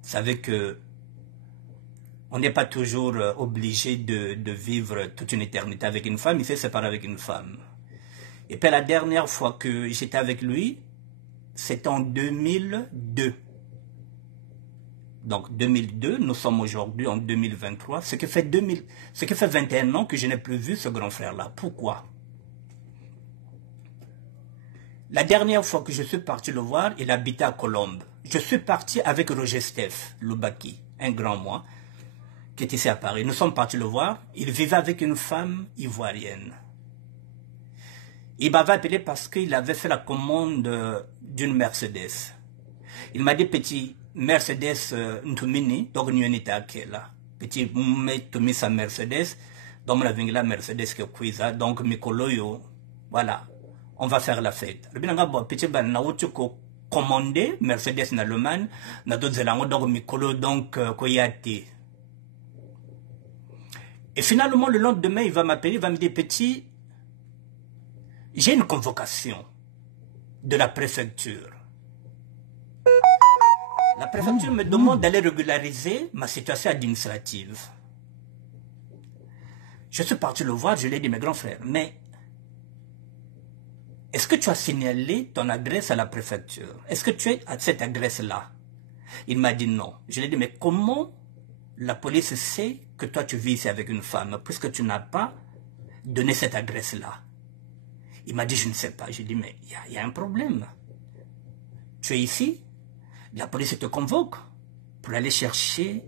savez que on n'est pas toujours obligé de vivre toute une éternité avec une femme, il s'est séparé avec une femme. Et puis la dernière fois que j'étais avec lui, c'était en 2002. Donc 2002, nous sommes aujourd'hui en 2023, ce qui fait 21 ans que je n'ai plus vu ce grand frère-là. Pourquoi? La dernière fois que je suis parti le voir, il habitait à Colombes. Je suis parti avec Roger Steph Loubaki, un grand moi, qui est ici à Paris. Nous sommes partis le voir. Il vivait avec une femme ivoirienne. Il m'avait appelé parce qu'il avait fait la commande d'une Mercedes. Il m'a dit, petit Mercedes Ntumini, donc nous était à là. Petit Ntumini sa Mercedes, donc on a vu la Mercedes que Kouiza, donc Mikoloyo, voilà. On va faire la fête. Le bien petit ban na ko commandé Mercedes na Allemagne na d'autres éléments donc Mikolo donc Koyate. Et finalement le lendemain il va m'appeler, il va me dire petit, j'ai une convocation de la préfecture. La préfecture me demande d'aller régulariser ma situation administrative. Je suis parti le voir, je lui ai dit mes grands frères, mais est-ce que tu as signalé ton adresse à la préfecture? Est-ce que tu es à cette adresse-là? Il m'a dit non. Je lui ai dit, mais comment la police sait que toi tu vis ici avec une femme puisque tu n'as pas donné cette adresse-là? Il m'a dit, je ne sais pas. J'ai dit, mais il y a un problème. Tu es ici, la police te convoque pour aller chercher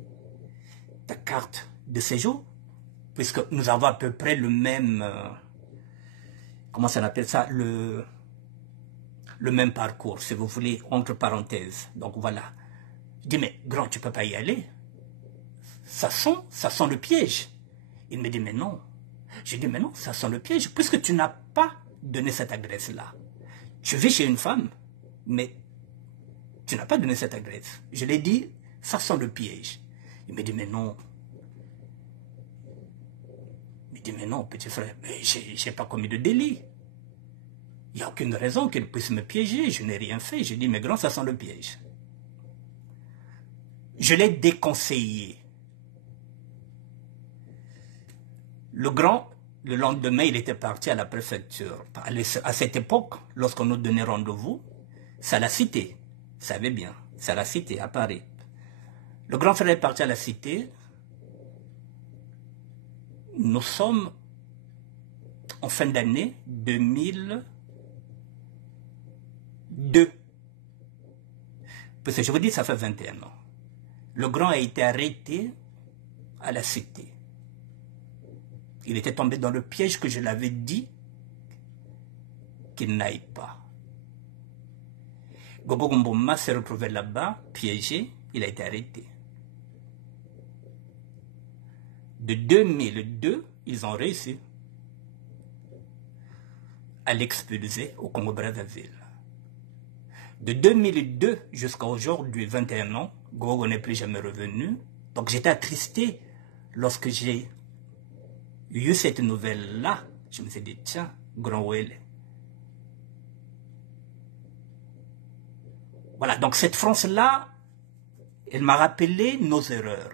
ta carte de séjour puisque nous avons à peu près le même... comment ça appelle ça, le même parcours, si vous voulez, entre parenthèses. Donc voilà. Je dis, mais grand, tu ne peux pas y aller. Ça sent le piège. Il me dit, mais non. Je dis, mais non, ça sent le piège, puisque tu n'as pas donné cette adresse-là. Tu vis chez une femme, mais tu n'as pas donné cette adresse. Je l'ai dit, ça sent le piège. Il me dit, mais non. Il me dit, mais non, petit frère, je n'ai pas commis de délit. Il n'y a aucune raison qu'il puisse me piéger. Je n'ai rien fait. J'ai dit, mais grand, ça sent le piège. Je l'ai déconseillé. Le grand, le lendemain, il était parti à la préfecture. À cette époque, lorsqu'on nous donnait rendez-vous, c'est à la cité. Vous savez bien, c'est à la cité, à Paris. Le grand frère est parti à la cité. Nous sommes en fin d'année 2002. Parce que je vous dis, ça fait 21 ans. Le grand a été arrêté à la cité. Il était tombé dans le piège que je l'avais dit qu'il n'aille pas. Gogo Gomboma s'est retrouvé là-bas, piégé, il a été arrêté. De 2002, ils ont réussi à l'expulser au Congo-Brazzaville. De 2002 jusqu'à aujourd'hui, 21 ans, Gogo n'est plus jamais revenu. Donc j'étais attristé lorsque j'ai eu cette nouvelle-là. Je me suis dit, tiens, grand Wele. Voilà, donc cette France-là, elle m'a rappelé nos erreurs.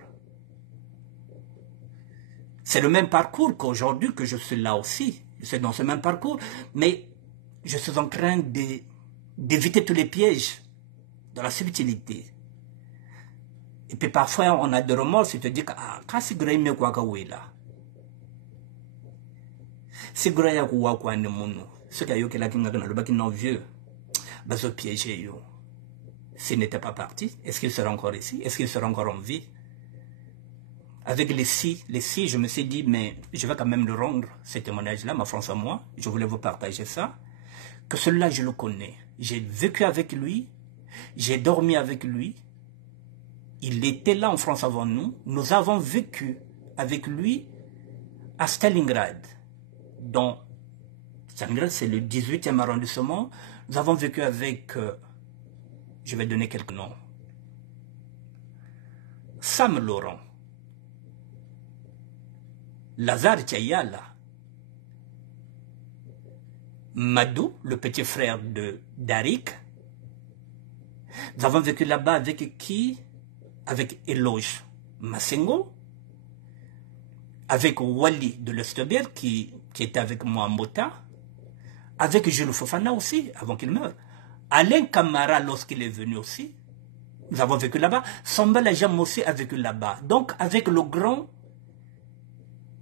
C'est le même parcours qu'aujourd'hui que je suis là aussi. Je suis dans ce même parcours, mais je suis en train d'éviter tous les pièges, dans la subtilité. Et puis parfois, on a des remords, tu te dis, ah, quand c'est grave, mais quoi que là. C'est grave, quoi, ne mono. Ce qu'il y a eu qui l'a le bac non vieux, baso piégé, yo. S'il n'était pas parti, est-ce qu'il sera encore ici? Est-ce qu'il sera encore en vie? Avec les si, je me suis dit, mais je vais quand même le rendre, ce témoignage-là, ma France à moi. Je voulais vous partager ça. Que celui-là, je le connais. J'ai vécu avec lui, j'ai dormi avec lui. Il était là en France avant nous. Nous avons vécu avec lui à Stalingrad. Dans Stalingrad, c'est le 18e arrondissement. Nous avons vécu avec, je vais donner quelques noms. Sam Laurent, Lazare Tchayala, Madou, le petit frère de Darik. Nous avons vécu là-bas avec qui? Avec Eloge Massengo, avec Wally de l'Estebert qui était avec moi à Mota, avec Jules Fofana aussi, avant qu'il meure. Alain Camara, lorsqu'il est venu aussi, nous avons vécu là-bas. Samba Lajam aussi a vécu là-bas. Donc, avec le grand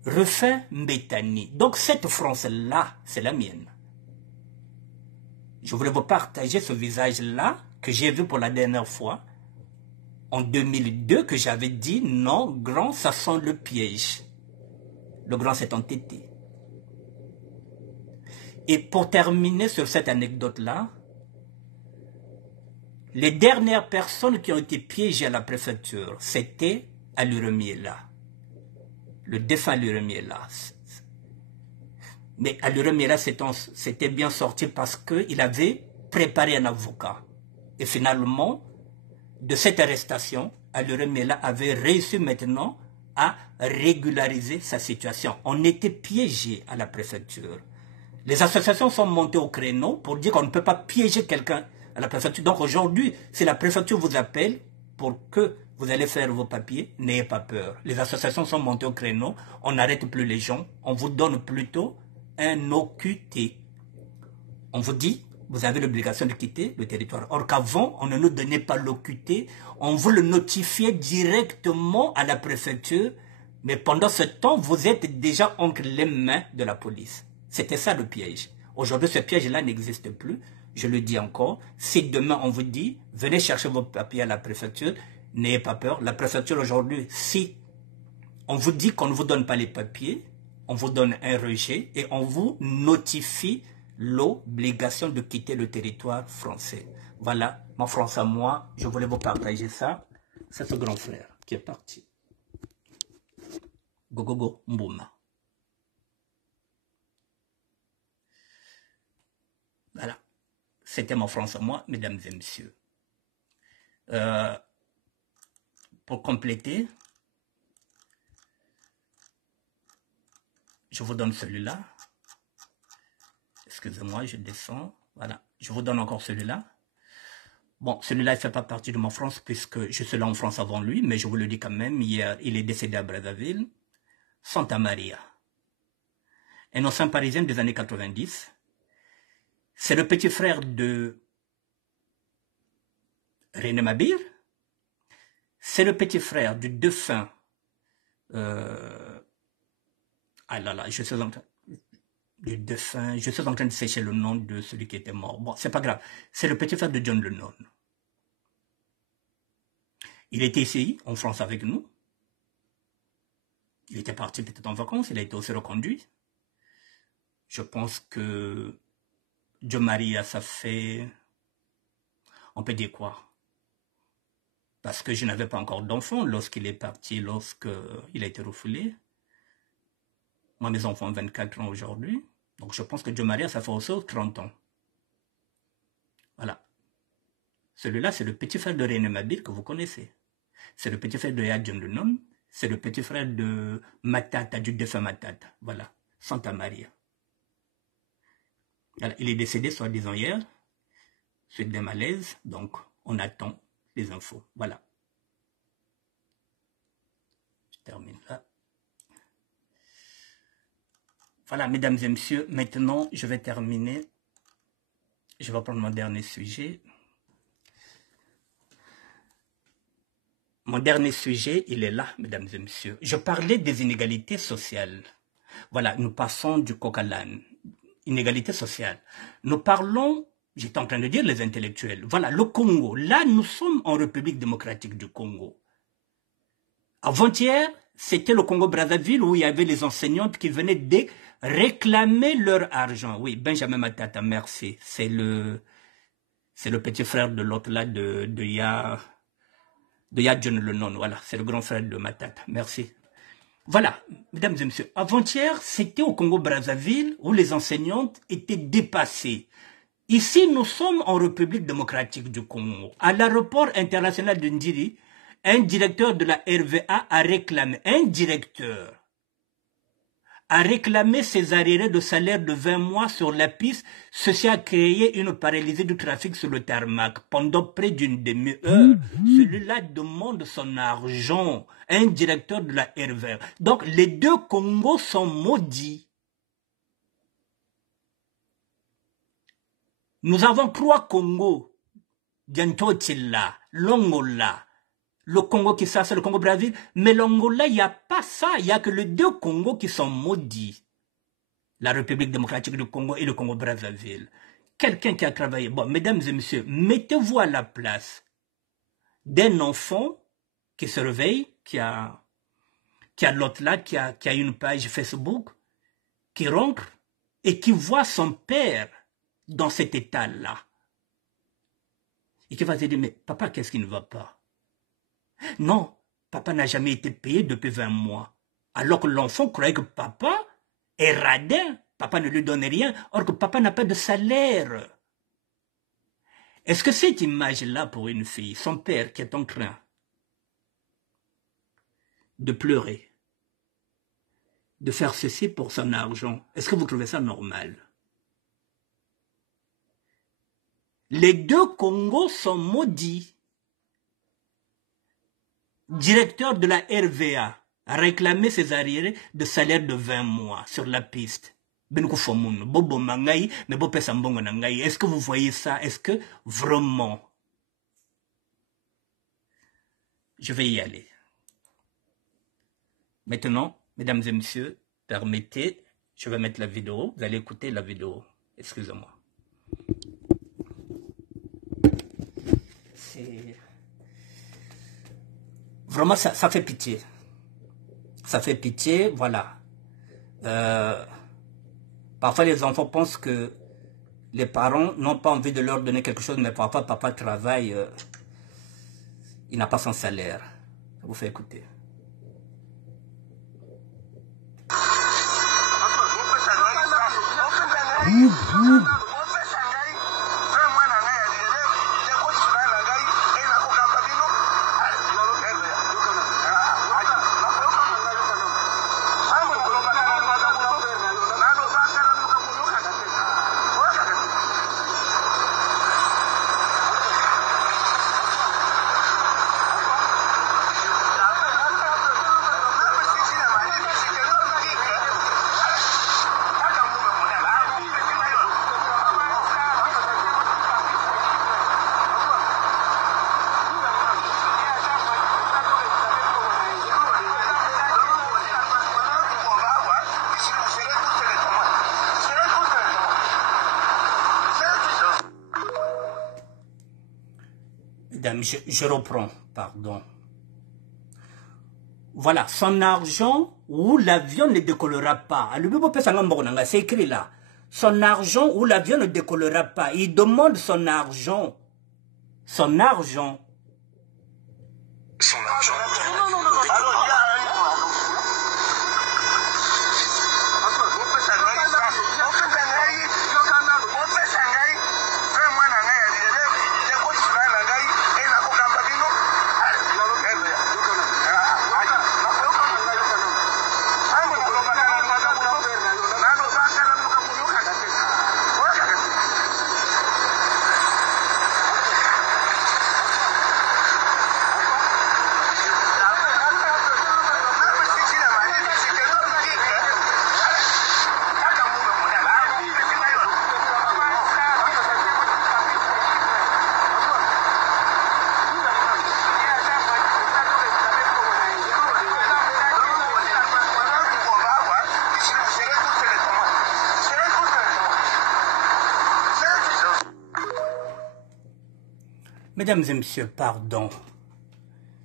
Refin Mbetani. Donc, cette France-là, c'est la mienne. Je voulais vous partager ce visage-là que j'ai vu pour la dernière fois en 2002, que j'avais dit non, grand, ça sent le piège. Le grand s'est entêté. Et pour terminer sur cette anecdote-là, les dernières personnes qui ont été piégées à la préfecture, c'était Aluremiela, le défunt Aluremiela. Mais Aluremiela s'était bien sorti parce qu'il avait préparé un avocat. Et finalement, de cette arrestation, Aluremiela avait réussi maintenant à régulariser sa situation. On était piégé à la préfecture. Les associations sont montées au créneau pour dire qu'on ne peut pas piéger quelqu'un à la préfecture. Donc aujourd'hui, si la préfecture vous appelle pour que vous allez faire vos papiers, n'ayez pas peur. Les associations sont montées au créneau, on n'arrête plus les gens, on vous donne plutôt un OQT. On vous dit, vous avez l'obligation de quitter le territoire. Or qu'avant, on ne nous donnait pas l'OQT, on vous le notifiait directement à la préfecture, mais pendant ce temps, vous êtes déjà entre les mains de la police. C'était ça le piège. Aujourd'hui, ce piège-là n'existe plus. Je le dis encore. Si demain, on vous dit, venez chercher vos papiers à la préfecture, n'ayez pas peur. La préfecture, aujourd'hui, si on vous dit qu'on ne vous donne pas les papiers, on vous donne un rejet et on vous notifie l'obligation de quitter le territoire français. Voilà, ma France à moi, je voulais vous partager ça. C'est ce grand frère qui est parti. Gogogo Mbouma. Voilà, c'était ma France à moi, mesdames et messieurs. Pour compléter, je vous donne celui-là. Excusez-moi, je descends. Voilà, je vous donne encore celui-là. Bon, celui-là, il ne fait pas partie de ma France puisque je suis là en France avant lui, mais je vous le dis quand même, hier, il est décédé à Brazzaville. Santa Maria. Un ancien parisien des années 90. C'est le petit frère de René Mabir. C'est le petit frère du défunt. Ah là là, je suis en train de sécher le nom de celui qui était mort. Bon, c'est pas grave. C'est le petit frère de John Lennon. Il était ici, en France, avec nous. Il était parti peut-être en vacances, il a été aussi reconduit. Je pense que John Maria, ça fait... On peut dire quoi? Parce que je n'avais pas encore d'enfant lorsqu'il est parti, lorsqu'il a été refoulé. Moi, mes enfants ont 24 ans aujourd'hui. Donc, je pense que John Maria, ça fait aussi 30 ans. Voilà. Celui-là, c'est le petit frère de René Mabir que vous connaissez. C'est le petit frère de John Lennon. C'est le petit frère de Matata, du défunt Matata. Voilà. Santa Maria. Voilà. Il est décédé, soi-disant, hier. Suite des malaises. Donc, on attend les infos. Voilà. Je termine là. Voilà, mesdames et messieurs, maintenant, je vais terminer. Je vais prendre mon dernier sujet. Mon dernier sujet, il est là, mesdames et messieurs. Je parlais des inégalités sociales. Voilà, nous passons du coq à l'âne. Inégalité sociale. Nous parlons, j'étais en train de dire les intellectuels. Voilà, le Congo. Là, nous sommes en République démocratique du Congo. Avant-hier, c'était le Congo-Brazzaville où il y avait les enseignantes qui venaient de réclamer leur argent. Oui, Benjamin Matata, merci. C'est le petit frère de l'autre là, de John Lennon. Voilà, c'est le grand frère de Matata. Merci. Voilà, mesdames et messieurs, avant-hier, c'était au Congo-Brazzaville où les enseignantes étaient dépassées. Ici, nous sommes en République démocratique du Congo. À l'aéroport international de Ndiri, un directeur de la RVA a réclamé, ses arriérés de salaire de 20 mois sur la piste. Ceci a créé une paralysie du trafic sur le tarmac. Pendant près d'une demi-heure, celui-là demande son argent. Un directeur de la RVA. Donc, les deux Congos sont maudits. Nous avons 3 Congos. Diantotila, l'Angola, le Congo qui ça, c'est le Congo-Brazzaville. Mais l'Angola, il n'y a pas ça. Il n'y a que les 2 Congos qui sont maudits. La République démocratique du Congo et le Congo-Brazzaville. Quelqu'un qui a travaillé. Bon, mesdames et messieurs, mettez-vous à la place d'un enfant qui se réveille, qui a l'autre là, qui a une page Facebook, qui rentre et qui voit son père dans cet état-là. Et qui va se dire, mais papa, qu'est-ce qui ne va pas? Non, papa n'a jamais été payé depuis 20 mois. Alors que l'enfant croyait que papa est radin. Papa ne lui donne rien, or que papa n'a pas de salaire. Est-ce que cette image-là pour une fille, son père qui est en train de pleurer, de faire ceci pour son argent, est-ce que vous trouvez ça normal? Les 2 Congos sont maudits. Directeur de la RVA a réclamé ses arriérés de salaire de 20 mois sur la piste. Est-ce que vous voyez ça? Est-ce que vraiment? Je vais y aller. Maintenant, mesdames et messieurs, permettez, je vais mettre la vidéo. Vous allez écouter la vidéo. Excusez-moi. Vraiment, ça fait pitié. Ça fait pitié, voilà. Parfois, les enfants pensent que les parents n'ont pas envie de leur donner quelque chose, mais parfois, papa travaille, il n'a pas son salaire. Ça vous fait écouter. Madame, je reprends, pardon. Voilà, son argent où l'avion ne décollera pas. C'est écrit là. Son argent où l'avion ne décollera pas. Il demande son argent. Son argent. Son argent. Mesdames et messieurs, pardon.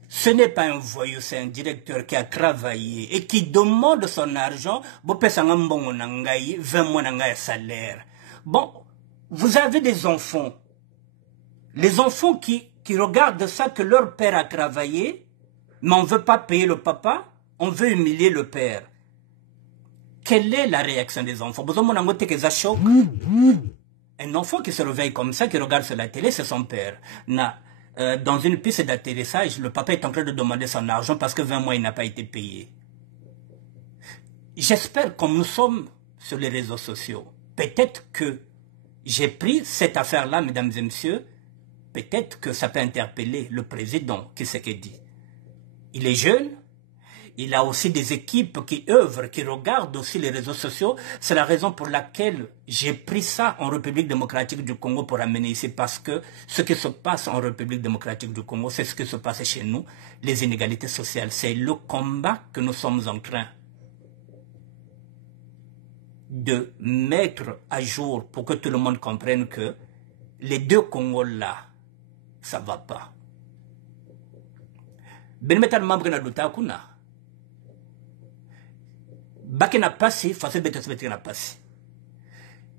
Ce n'est pas un voyou, c'est un directeur qui a travaillé et qui demande son argent. 20 mois de salaire. Bon, vous avez des enfants. Les enfants qui regardent ça, que leur père a travaillé, mais on ne veut pas payer le papa, on veut humilier le père. Quelle est la réaction des enfants? Un enfant qui se réveille comme ça, qui regarde sur la télé, c'est son père. Dans une piste d'atterrissage, le papa est en train de demander son argent parce que 20 mois, il n'a pas été payé. J'espère, comme nous sommes sur les réseaux sociaux, peut-être que j'ai pris cette affaire-là, mesdames et messieurs, peut-être que ça peut interpeller le président, qui c'est qu'il dit. Il est jeune. Il a aussi des équipes qui œuvrent, qui regardent aussi les réseaux sociaux. C'est la raison pour laquelle j'ai pris ça en République démocratique du Congo pour amener ici. Parce que ce qui se passe en République démocratique du Congo, c'est ce qui se passe chez nous. Les inégalités sociales, c'est le combat que nous sommes en train de mettre à jour pour que tout le monde comprenne que les deux Congos-là, ça ne va pas.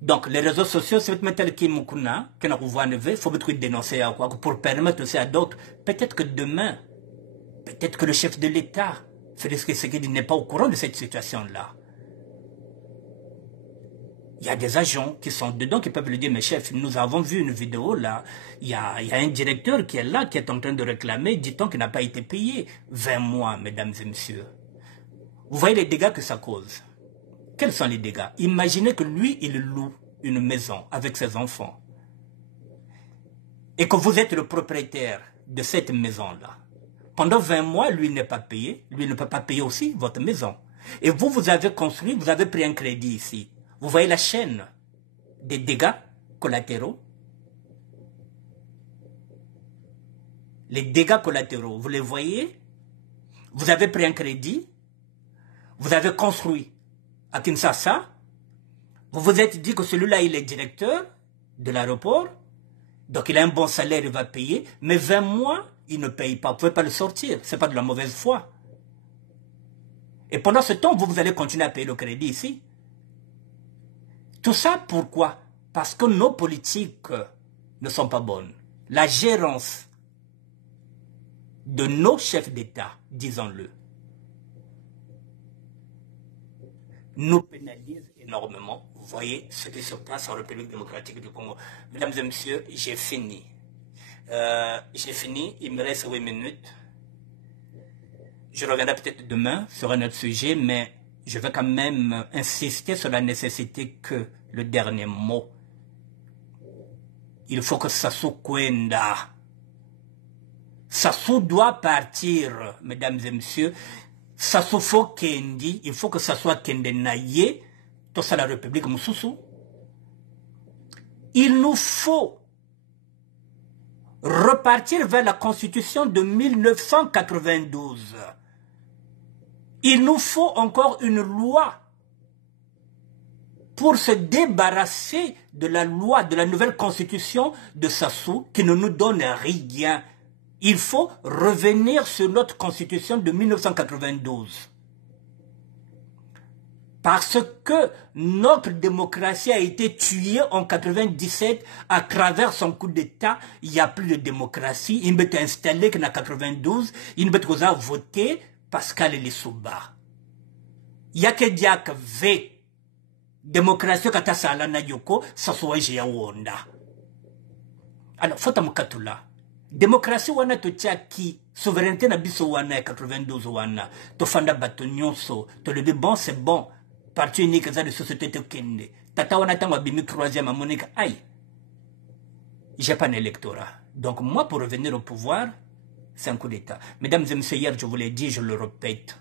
Donc, les réseaux sociaux, c'est mettre qui mukuna, que nous voit il faut dénoncer à quoi, pour permettre aussi à d'autres. Peut-être que demain, peut-être que le chef de l'État, Félix Tshisekedi, n'est pas au courant de cette situation-là. Il y a des agents qui sont dedans qui peuvent lui dire, mais chef, nous avons vu une vidéo là, il y a un directeur qui est là, qui est en train de réclamer, dit-on qu'il n'a pas été payé. 20 mois, mesdames et messieurs. Vous voyez les dégâts que ça cause. Quels sont les dégâts? Imaginez que lui, il loue une maison avec ses enfants. Et que vous êtes le propriétaire de cette maison-là. Pendant 20 mois, lui n'est pas payé. Lui ne peut pas payer aussi votre maison. Et vous, vous avez construit, vous avez pris un crédit ici. Vous voyez la chaîne des dégâts collatéraux. Les dégâts collatéraux, vous les voyez? Vous avez pris un crédit. Vous avez construit à Kinshasa. Vous vous êtes dit que celui-là, il est directeur de l'aéroport. Donc, il a un bon salaire, il va payer. Mais 20 mois, il ne paye pas. Vous ne pouvez pas le sortir. Ce n'est pas de la mauvaise foi. Et pendant ce temps, vous allez continuer à payer le crédit ici. Tout ça, pourquoi? Parce que nos politiques ne sont pas bonnes. La gérance de nos chefs d'État, disons-le, nous pénalise énormément. Vous voyez ce qui se passe en République démocratique du Congo. Mesdames et messieurs, j'ai fini. Il me reste 8 minutes. Je reviendrai peut-être demain sur un autre sujet, mais je vais quand même insister sur la nécessité que le dernier mot, il faut que Sassou Kwenda, Sassou doit partir, mesdames et messieurs. Sassou faut Kendi, il faut que ça soit Kende Naye, tout ça la République Moussoussou. Il nous faut repartir vers la Constitution de 1992. Il nous faut encore une loi pour se débarrasser de la loi, de la nouvelle Constitution de Sassou qui ne nous donne rien. Il faut revenir sur notre constitution de 1992. Parce que notre démocratie a été tuée en 97 à travers son coup d'État. Il n'y a plus de démocratie. Il peut installé qu'en 92, il peut voter Pascal Lissouba. Il y a que Diak V. Démocratie kata sala na yoko, ça soit ya wonda. Alors, faut amukatula. Démocratie wana to qui souveraineté na biso wana 92 wana. To fanda bato nyonso, to lebi bon c'est bon. Parti unique de société te kende. Tata wana tango bimi troisième à Monique. Aïe. J'ai pas un électorat. Donc moi, pour revenir au pouvoir, c'est un coup d'État. Mesdames et messieurs, hier je vous l'ai dit, je le répète.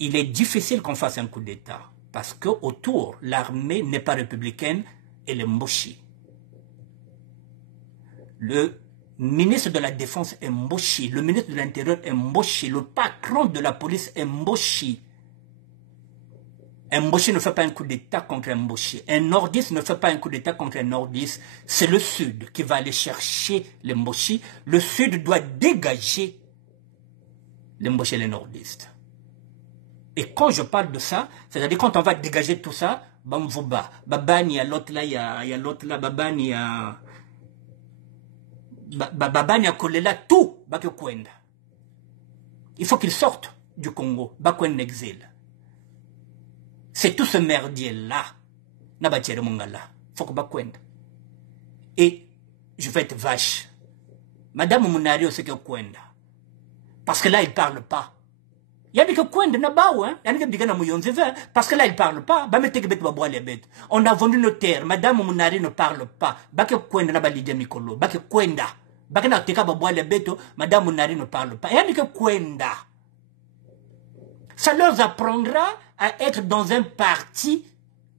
Il est difficile qu'on fasse un coup d'État. Parce que autour, l'armée n'est pas républicaine, elle est Mboshi. Le ministre de la Défense est Mboshi. Le ministre de l'Intérieur est Mboshi. Le patron de la police est Mboshi. Un Mboshi ne fait pas un coup d'État contre un Mboshi. Un nordiste ne fait pas un coup d'État contre un nordiste. C'est le Sud qui va aller chercher les Mboshi. Le Sud doit dégager les Mboshi et les nordistes. Et quand je parle de ça, c'est-à-dire quand on va dégager tout ça, Bamvouba, Babani, il y a l'autre là, il y a l'autre là, Babani, il y a... Babani a collé là tout, Bakekwenda. Il faut qu'il sorte du Congo, Bakwenda exil. C'est tout ce merdier-là, Nabatire Mongala, faut que Bakwenda. Et je vais être vache. Madame Mounario, c'est que Kwenda. Parce que là, il ne parle pas. Il y a des gens qui ne parlent pas. Parce que là, il ne parle pas. On a vendu nos terres. Madame Mounari ne parle pas. Madame Mounari ne parle pas. Il y a des gens qui ça leur apprendra à être dans un parti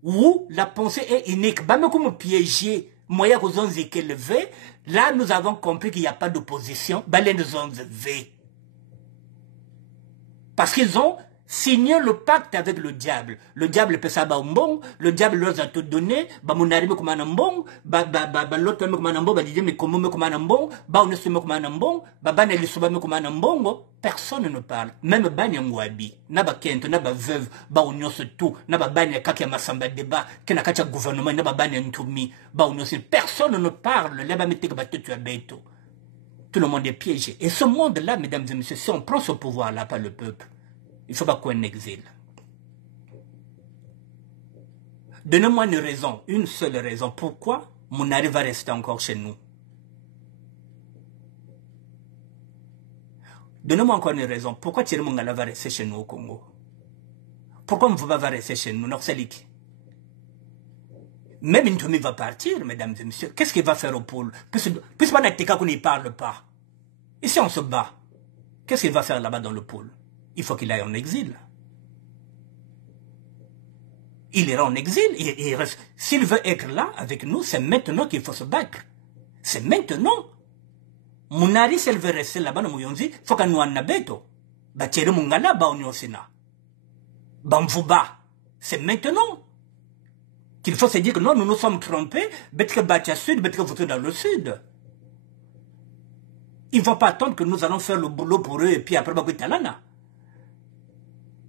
où la pensée est unique. Comme piéger, moyen aux gens élevés. Là, nous avons compris qu'il n'y a pas d'opposition. Parce qu'ils ont signé le pacte avec le diable. Le diable peut ça bon, le diable leur a tout donné, Bamunari comme un bon, l'autre comme un bon, mais comme un bon, bon, comme un bon, personne ne parle. Même Banya Mwabi, Naba Kent, Naba Veuve, Baunios tout, Naba Banya Kakia Massamba débat, Kenakacha gouvernement, Naba Banya Ntoumi, Baunios, personne ne parle, là-bas mettez que tu as bêto. Tout le monde est piégé. Et ce monde-là, mesdames et messieurs, si on prend ce pouvoir-là par le peuple, il ne faut pas qu'on exile. Donnez-moi une raison, une seule raison. Pourquoi Mounari va rester encore chez nous? Donnez-moi encore une raison. Pourquoi Thierry Mongala va rester chez nous au Congo? Pourquoi Mvouba va rester chez nous? Norseliki. Même Ntoumi va partir, mesdames et messieurs. Qu'est-ce qu'il va faire au pôle? Puisque Manateka qu'on n'y parle pas. Ici, on se bat. Qu'est-ce qu'il va faire là-bas dans le pôle? Il faut qu'il aille en exil. Il ira en exil. S'il veut être là avec nous, c'est maintenant qu'il faut se battre. C'est maintenant. Mounari, s'il veut rester là-bas, il faut qu'on nous en abeto. Bacheri Mungala, Baonyosina. Bamvouba. C'est maintenant qu'il faut se dire que non, nous nous sommes trompés, Betre Batia Sud, Betre voter dans le Sud. Ils ne vont pas attendre que nous allons faire le boulot pour eux et puis après, Bakutalana.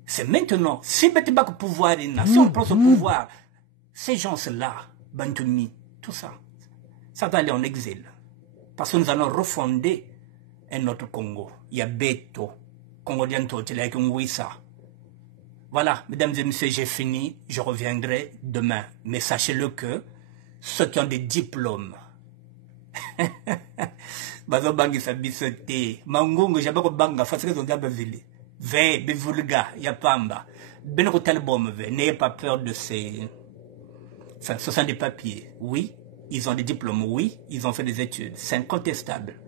C'est maintenant. Si Betre Bak pouvoir, si on prend ce pouvoir, ces gens-là, Bantoumi, tout ça, ça va aller en exil. Parce que nous allons refonder un autre Congo. Il y a Beto, Congo Dianto, Télé, Kungwisa. Voilà, mesdames et messieurs, j'ai fini. Je reviendrai demain. Mais sachez-le que ceux qui ont des diplômes, bazo bangi sabisote, mangungu jabako banga, fasike zondabe vili, ve, bivulga, yapamba, benoko talbom ve, n'ayez pas peur de ces, enfin, ce sont des papiers, oui, ils ont des diplômes, oui, ils ont fait des études, c'est incontestable.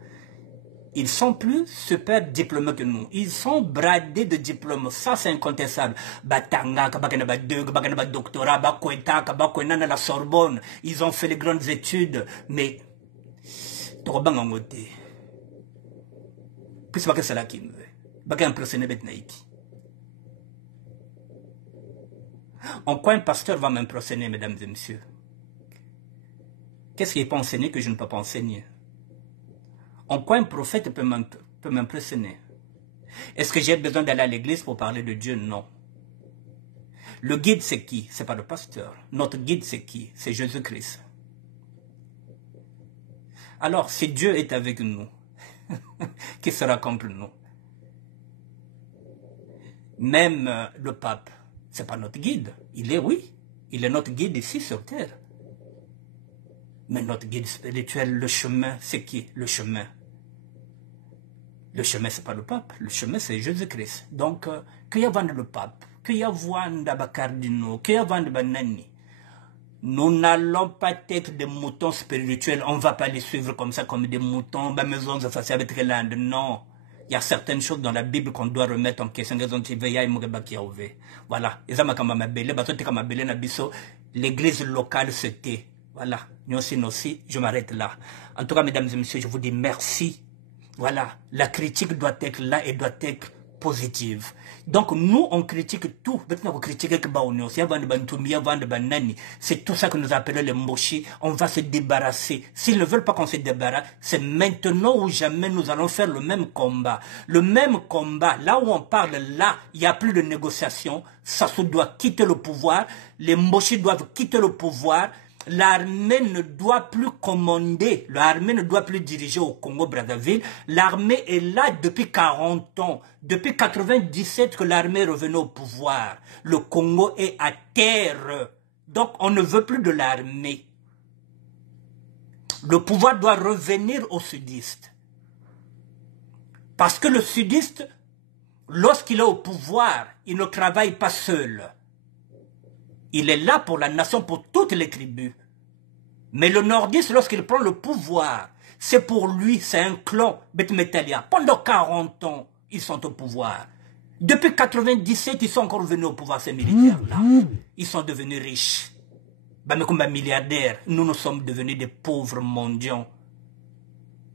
Ils sont plus super diplômés que nous. Ils sont bradés de diplômes. Ça, c'est incontestable. Batanga, Kabakanaba Deug, Kabakanaba Doctorat, Bakweta, Kabakwenana la Sorbonne. Ils ont fait les grandes études. Mais, Torobangangote. Puis c'est pas que c'est là qui me veut. Bakan impressionné Betnaïki. En quoi un pasteur va m'impressionner, mesdames et messieurs? Qu'est-ce qu'il peut enseigner que je ne peux pas enseigner? En quoi un prophète peut m'impressionner? Est-ce que j'ai besoin d'aller à l'église pour parler de Dieu? Non. Le guide, c'est qui? C'est pas le pasteur. Notre guide, c'est qui? C'est Jésus-Christ. Alors, si Dieu est avec nous, qui sera contre nous? Même le pape, c'est pas notre guide. Il est, oui, il est notre guide ici sur terre. Mais notre guide spirituel, le chemin, c'est qui? Le chemin. Le chemin, c'est pas le pape. Le chemin, c'est Jésus-Christ. Donc, qu'il y a le pape, qu'il y a Bakardino, qu'il y a Banani. Nous n'allons pas être des moutons spirituels. On ne va pas les suivre comme ça, comme des moutons. Non. Il y a certaines choses dans la Bible qu'on doit remettre en question. Voilà. L'église locale, c'était. Voilà. Nous aussi, je m'arrête là. En tout cas, mesdames et messieurs, je vous dis merci. Voilà. La critique doit être là et doit être positive. Donc nous on critique tout. C'est tout ça que nous appelons les mochis. On va se débarrasser. S'ils ne veulent pas qu'on se débarrasse, c'est maintenant ou jamais nous allons faire le même combat. Le même combat, là où on parle, là, il n'y a plus de négociation. Sassou doit quitter le pouvoir. Les mochis doivent quitter le pouvoir. L'armée ne doit plus commander, l'armée ne doit plus diriger au Congo-Brazzaville. L'armée est là depuis 40 ans. Depuis 97 que l'armée est revenue au pouvoir. Le Congo est à terre. Donc on ne veut plus de l'armée. Le pouvoir doit revenir aux sudistes. Parce que le sudiste, lorsqu'il est au pouvoir, il ne travaille pas seul. Il est là pour la nation, pour toutes les tribus. Mais le nordiste, lorsqu'il prend le pouvoir, c'est pour lui, c'est un clan, Bet-Metalia. Pendant 40 ans, ils sont au pouvoir. Depuis 97, ils sont encore venus au pouvoir, ces militaires-là. Ils sont devenus riches. Comme milliardaires, nous sommes devenus des pauvres mendiants.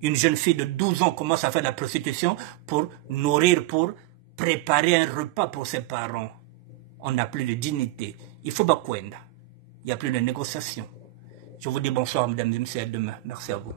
Une jeune fille de 12 ans commence à faire de la prostitution pour nourrir, pour préparer un repas pour ses parents. On n'a plus de dignité. Il faut bakwenda. Il n'y a plus de négociation. Je vous dis bonsoir, mesdames et messieurs, à demain. Merci à vous.